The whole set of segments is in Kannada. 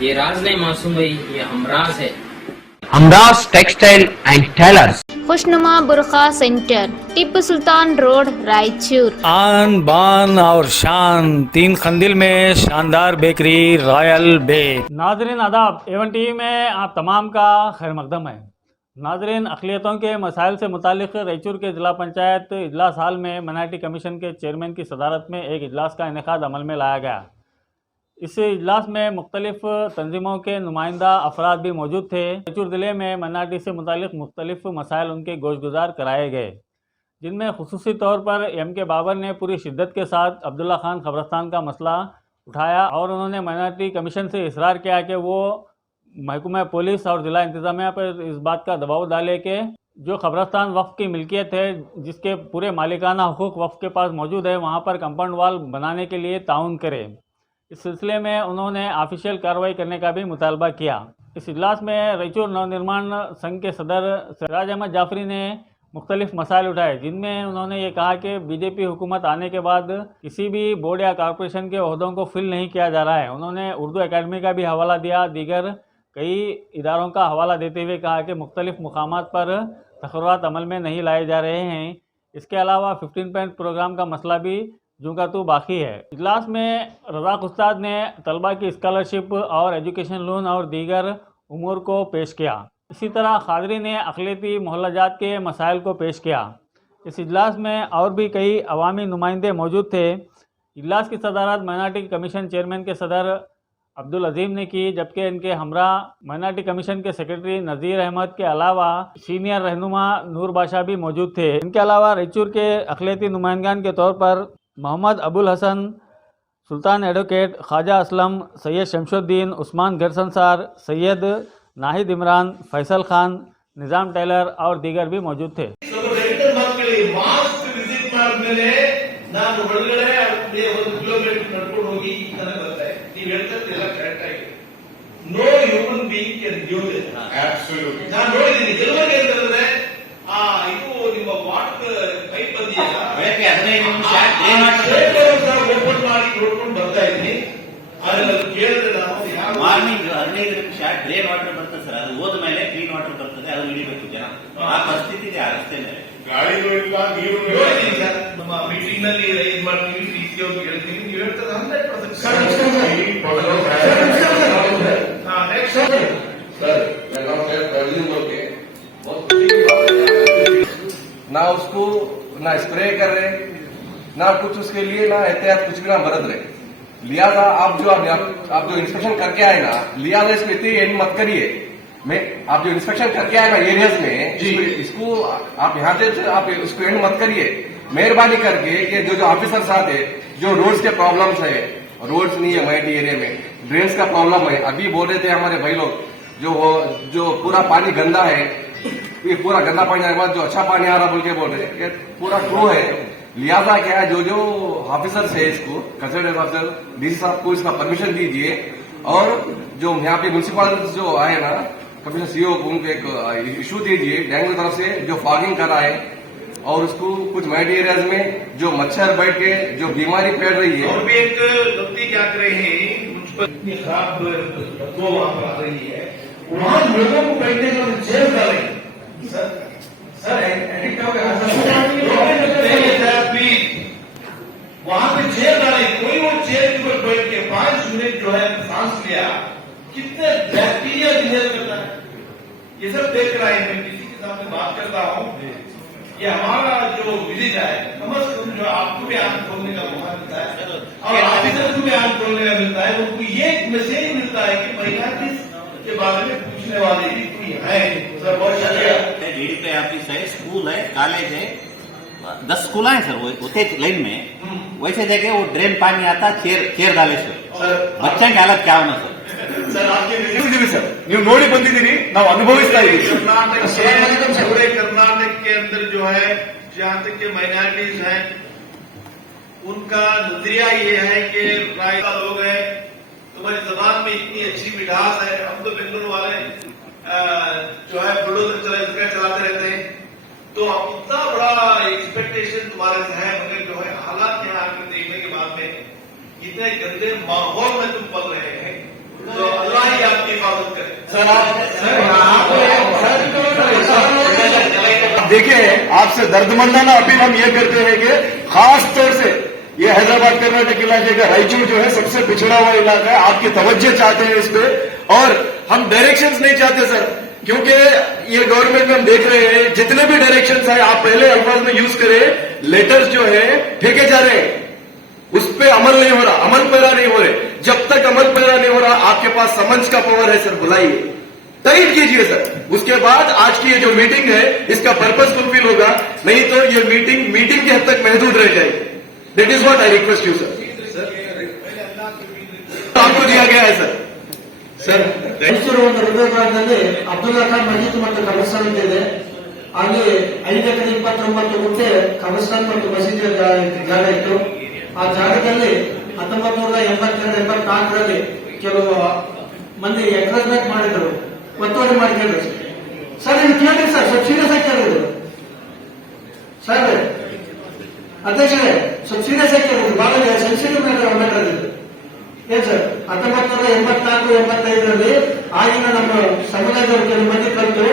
ये राज नहीं मासूम भाई, ये हमराज है। हमराज टेक्सटाइल एंड टेलर्स, खुशनुमा बुरखा सेंटर, टिप्पू सुल्तान रोड, रायचूर। आन बान और शान, तीन खंदिल में शानदार बेकरी रॉयल बेक। नाजरीन आदाब, एवन टीवी में आप तमाम का खैर मकदम है। नाजरीन, अक़लियतों के मसाइल से मुतालिक रायचूर के ज़िला पंचायत इजलास हाल में माइनॉरिटी कमीशन के चेयरमैन की सदारत में एक इजलास का इनेकाद अमल में लाया गया। इस इजलास में मुख्तलिफ तंजीमों के नुमाइंदा अफराद भी मौजूद थे। रायचूर ज़िले में माइनॉरिटी से मुतालिक मुख्तलिफ मसाइल उनके गोशगुजार कराए गए, जिनमें खुसूसी तौर पर एम के बाबर ने पूरी शिद्दत के साथ अब्दुल्ला खान कब्रस्तान का मसला उठाया और उन्होंने माइनॉरिटी कमीशन से इसरार किया कि वो महकमा पुलिस और ज़िला इंतज़ामिया पर इस बात का दबाव डाले कि जो कब्रस्तान वक्फ़ की मिल्कियत है, जिसके पूरे मालिकाना हुकूक वक्फ़ के पास मौजूद है, वहाँ पर कंपाउंड वाल बनाने के लिए ताउन करे। इस सिलसिले में उन्होंने ऑफिशियल कार्रवाई करने का भी मुतालबा किया। इस इजलास में रायचूर नवनिर्माण संघ के सदर सिराज अहमद जाफरी ने मुख्तलिफ मसाइल उठाए, जिनमें उन्होंने ये कहा कि बीजेपी हुकूमत आने के बाद किसी भी बोर्ड या कॉरपोरेशन के ओहदों को फिल नहीं किया जा रहा है। उन्होंने उर्दू अकेडमी का भी हवाला दिया, दीगर कई इदारों का हवाला देते हुए कहा कि मुख्तलिफ मुकामात पर तकर्रात अमल में नहीं लाए जा रहे हैं। इसके अलावा 15 पॉइंट प्रोग्राम का मसला भी जो का तो बाकी है। इजलास में रज़ाक उस्ताद ने तलबा की स्कॉलरशिप और एजुकेशन लोन और दीगर उमूर को पेश किया। इसी तरह खादरी ने अक़लियती मोहल्लाजात के मसाइल को पेश किया। इस इजलास में और भी कई अवामी नुमाइंदे मौजूद थे। इजलास की सदारत माइनॉरिटी कमीशन चेयरमैन के सदर अब्दुल अजीम ने की, जबकि इनके हमरा माइनॉरिटी कमीशन के सेक्रेटरी नज़ीर अहमद के अलावा सीनियर रहनुमा नूर बादशाह भी मौजूद थे। इनके अलावा रायचूर के अक़लियती नुमाइंदान के तौर पर मोहम्मद अबुल हसन, सुल्तान एडवोकेट, ख्वाजा असलम, सैयद शमशुद्दीन, उस्मान गरसंसार, सैयद नाहिद इमरान, फैसल खान, निज़ाम टेलर और दीगर भी मौजूद थे। No human being can do this. Absolutely. ನಾನು ನೋಡಿದ್ದೀನಿ ಕೆಲವರಿಗೆ ಅಂತಂದ್ರೆ ಇದು ನಿಮ್ಮ ವಾಟರ್ ಪೈಪ್ ಬಂದಿಲ್ಲ, 15 ನಿಮಿಷ ಓಪನ್ ಮಾಡಿ ನೋಡ್ಕೊಂಡು ಬರ್ತಾ ಇದ್ದೀನಿ. ಅದನ್ನ ಕೇಳಿದ್ರೆ ನಾವು ಮಾರ್ನಿಂಗ್ 15 ನಿಮಿಷ ಡ್ರೈನ್ ವಾಟರ್ ಬರ್ತದೆ ಸರ್, ಅದು ಹೋದ ಮೇಲೆ ಕ್ಲೀನ್ ವಾಟರ್ ಬರ್ತದೆ, ಅದು ಹಿಡಿಬೇಕು ಜನ. ಆ ಪರಿಸ್ಥಿತಿ ಇದೆ ಆ ರಸ್ತೆ ಮೇಲೆ. ಗಾಳಿನೂ ಇಲ್ಲ, ನೀರು ನೋಡಿದ್ದೀನಿ ಸರ್. ನಮ್ಮ ಮೀಟಿಂಗ್ ನಲ್ಲಿ ರೈಸ್ ಮಾಡ್ತೀವಿ, ಸಿ ಅವ್ರು ಹೇಳ್ತೀವಿ, ನೀವು ಹೇಳ್ತಾರೆ 100%. ना उसको ना स्प्रे कर रहे, ना कुछ उसके लिए ना एहतियात कुछ भी ना बरत रहे। लिहाजा आप जो इंस्पेक्शन करके आए ना, लिहाजा इसको इतनी एंड मत करिए। आप जो इंस्पेक्शन करके आए ना एरियाज में, इसको आप यहाँ से आप इसको एंड मत करिए। मेहरबानी करके ये जो ऑफिसर्स आते, जो रोड्स के प्रॉब्लम्स है, रोड्स नहीं है माइटी एरिया में, ड्रेन्स का प्रॉब्लम है। अभी बोल रहे थे हमारे भाई लोग, जो पूरा पानी गंदा है, ये पूरा गंदा पानी आने के बाद जो अच्छा पानी आ रहा बोल के बोल रहे हैं, पूरा ट्रू है। लिहाजा क्या है, जो ऑफिसर्स है, इसको कंसल्टेंट ऑफिसर डीसी साहब को इसका परमिशन दीजिए। और जो यहाँ पे म्यूनसिपालिटी जो आए ना, कमिश्नर सीओ को उनको एक इशू दीजिए बैंक की तरफ से, जो फॉगिंग कर रहा है, और उसको कुछ माइटी एरियाज में जो मच्छर बैठ के जो बीमारी फैल रही है। और भी एक गलती क्या कर रहे हैं, मुझ पर इतनी खराब बदबू वहां पर आ रही है, वहां लोगों को बैठने का जेल डालेंगे। सर एडिक्ट हो गया प्लीज, वहां पे चेयर डाले, कोई वो चेयर के ऊपर बैठ के 5 मिनट जो है सांस लिया, कितने बैक्टीरिया इनहेल करता है, ये सब देख रहा है। मैं किसी के सामने बात करता हूँ, ये हमारा जो विजिट है, कम से कम जो आपको भी आंख खोलने का मौका मिलता है और ऑफिसर को भी आंख खोलने का मिलता है, उनको ये मैसेज मिलता है कि महिला के बारे में पूछने वाले भी कोई है। सर बहुत शुक्रिया। डीडीपी ऑफिस है, स्कूल है, कॉलेज है, 10 स्कूल है सर, वो होते लाइन में। वैसे जगह वो ड्रेन पानी आता, चेयर डाले सर, बच्चा की हालत क्या होना सर? आपके सर ನೀವು ನೋಡಿ ಬಂದಿದ್ದೀರಿ, ನಾವು ಅನುಭವಿಸ್ತಾ ಇದ್ದೀವಿ। पूरे कर्नाटक के अंदर जो है, जहाँ तक के माइनॉरिटीज हैं, उनका नजरिया ये है कि राय का लोग है, तुम्हारी जबान में इतनी अच्छी मिठास है। हम तो बेंगलुरु वाले जो है बुलडोजर चलाते रहते हैं, तो इतना बड़ा एक्सपेक्टेशन तुम्हारे से है, मगर जो है हालात यहाँ आकर देखने के बाद में इतने गंदे माहौल में तुम पल रहे हैं, तो अल्लाह देखिए, आपसे दर्दमंदाना अपील हम ये करते हैं कि खास तौर से ये हैदराबाद कर्नाटक इलाके का रायचूर जो है सबसे पिछड़ा हुआ इलाका है, आपकी तवज्जो चाहते हैं इस पे, और हम डायरेक्शंस नहीं चाहते सर, क्योंकि ये गवर्नमेंट में हम देख रहे हैं जितने भी डायरेक्शंस है आप पहले अल्फाज में यूज करें, लेटर्स जो है फेंके जा रहे हैं, उस पे अमल नहीं हो रहा, अमल पैरा नहीं हो रहे। जब तक अमल पैरा नहीं हो रहा आपके पास समझ का पावर है सर, बुलाइए, तैयार कीजिए सर, उसके बाद आज की ये जो मीटिंग है इसका पर्पस फुलफिल होगा, नहीं तो ये मीटिंग के हद तक महदूद रह जाएगी। That is what I request you sir. आपको दिया गया है सर। ಸರ್ ಮೈಸೂರು ಒಂದು ಹೃದಯಭಾಗದಲ್ಲಿ ಅಬ್ದುಲ್ಲಾ ಖಾನ್ ಮಜೀದ್ ಮತ್ತು ಕಬ್ರಸ್ತಾನ್ ಅಂತ ಇದೆ. ಅಲ್ಲಿ 5 ಎಕರೆ 29 ಗುಂಟೆ ಕಬ್ರಸ್ತಾನ್ ಮತ್ತು ಮಸೀದಿಯ ಜಾಗ ಇತ್ತು. ಆ ಜಾಗದಲ್ಲಿ 1982-84ರಲ್ಲಿ ಕೆಲವು ಮಂದಿ ಎಕ್ರೋಚ್ಮೆಂಟ್ ಮಾಡಿದ್ರು, ಒತ್ತುವರಿ ಮಾಡಿದ್ರು. ಸರ್ ಇದು ಕೇಳಿ ಸರ್, ಸ್ವಲ್ಪ ಸೀರಿಯಸ್ ಆಗಿ ಕೇಳಿದ್ರು ಸರ್, ಅಧ್ಯಕ್ಷರೇ ಸ್ವಲ್ಪ ಸೀರಿಯಸ್ ಆಗಿ ಕೇಳಿದ್ರು, ಬಹಳ ಸೆನ್ಸಿಟಿವ್ ಮ್ಯಾಟರ್ ಇದು. ಏನ್ ಸರ್ 1984-85ರಲ್ಲಿ ಆಗಿನ ನಮ್ಮ ಸಮುದಾಯದವರು ಕೆಲವು ಮಂದಿ ಕಲಿತು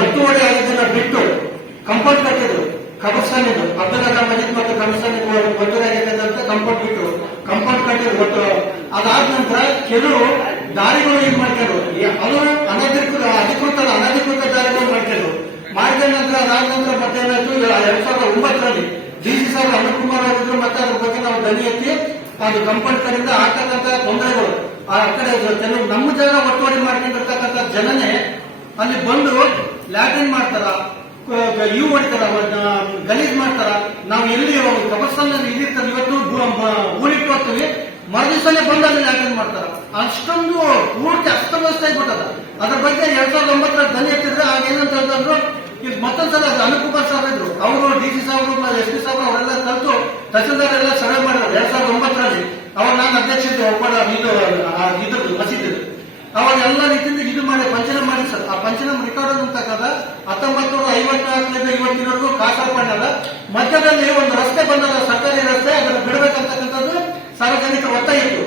ಒತ್ತುವರಿ ಆಗಿದ್ದನ್ನ ಬಿಟ್ಟು ಕಂಪೌಂಡ್ ಕಟ್ಟಿದ್ರು. ಕಬ್ರಸ್ತಾನ್ ಇದು ಅಬ್ದುಲ್ಲಾ ಖಾನ್ ಮಜೀದ್ ಮತ್ತು ಕಬ್ರಸ್ತಾನ್ ಒತ್ತುವರಿ ಆಗಿದ್ದ ಅಂತ ಕಂಪೌಂಡ್ ಬಿಟ್ಟರು, ಕಂಪೌಂಡ್ ಕಟ್ಟಿದ್ರು. ಒಟ್ಟು ಅದಾದ ನಂತರ ಕೆಲವು ದಾರಿಗಳು ಏನ್ ಮಾಡ್ಕೊಂಡ್ರು, ಅದು ಅಧಿಕೃತ ದಾರಿಗಳು ಮಾಡ್ಕೊಂಡ್ರು. ಮಾಡಿದ ನಂತರ ಅದಾದ ನಂತರ ಮತ್ತೆ ಏನಾಯ್ತು, 2009ರಲ್ಲಿ ಡಿಸಿ ಸಾಹೇಬ್ ಅನಂತ್ ಕುಮಾರ್ ಅವರಿದ್ರು, ಮತ್ತೆ ಅದ್ರ ಬಗ್ಗೆ ನಾವು ಧ್ವನಿ ಎತ್ತಿ ಅದು ಕಂಪೌಂಡ್ ಕಡೆಯಿಂದ ಆಗ್ತಕ್ಕಂಥ ತೊಂದರೆಗಳು ಆ ಕಡೆ ಕೆಲವು ನಮ್ಮ ಜಾಗ ಒತ್ತುವರಿ ಮಾಡ್ಕೊಂಡಿರ್ತಕ್ಕಂಥ ಜನನೇ ಅಲ್ಲಿ ಬಂದು ಲ್ಯಾಟ್ರಿನ್ ಮಾಡ್ತಾರ, ಇವು ಹೊಡಿತಾರ, ಗಲೀಜ್ ಮಾಡ್ತಾರ. ನಾವು ಎಲ್ಲಿ ಕಬ್ರಸ್ತಾನಲ್ಲಿ ಇದಿರ್ತಾರೆ, ಇವತ್ತು ಊರಿಟ್ಟು ಹೋಗ್ತೀವಿ, ಮರುದಿವಸನೇ ಬಂದು ಅಲ್ಲಿ ಲ್ಯಾಟ್ರಿನ್ ಮಾಡ್ತಾರ. ಅಷ್ಟೊಂದು ಪೂರ್ತಿ ಅಸ್ತವ್ಯಸ್ತ ಆಗಿಬಿಟ್ಟದ. ಅದ್ರ ಬಗ್ಗೆ 2009ರ ಧ್ವನಿ ಎತ್ತಿದ್ರೆ ಆಗ ಏನಂತ ಹೇಳಿದ್ರು, ಈಗ ಮತ್ತೊಂದ್ಸಲ ಅನಂತ್ ಕುಮಾರ್ ಸಾಹೇಬ್ ಇದ್ರು, ಅವರು ಡಿಸಿ ಸಾಹೇಬರು SP ಸಾಹೇಬರು ಅವರೆಲ್ಲ ಕಲಿತು ತಹಸೀಲ್ದಾರ್ ಎಲ್ಲ ಸರ್ವೆ ಮಾಡಿದ್ರು 2009ರಲ್ಲಿ. ಅವಾಗ ನಾನು ಅಧ್ಯಕ್ಷ ಇದ್ರದ್ದು ಮಸೀದಿ, ಅವಾಗ ಎಲ್ಲ ರೀತಿಯಿಂದ ಇದು ಮಾಡಿ ಪಂಚನಾಮ ಮಾಡಿ ಸರ್. ಆ ಪಂಚನಾಮ ರೆಕಾರ್ಡ್ ಅಂತಕ್ಕಂಥ 1954 ಇವತ್ತಿನವರೆಗೂ ಕಾಸಾರ್ಪಣ್ಣದ ಮಧ್ಯದಲ್ಲಿ ಒಂದು ರಸ್ತೆ ಬಂದದ, ಸರ್ಕಾರಿ ರಸ್ತೆ, ಅದನ್ನು ಬಿಡಬೇಕಂತಕ್ಕಂಥದ್ದು ಸಾರ್ವಜನಿಕರ ಒತ್ತಾಯ ಇತ್ತು.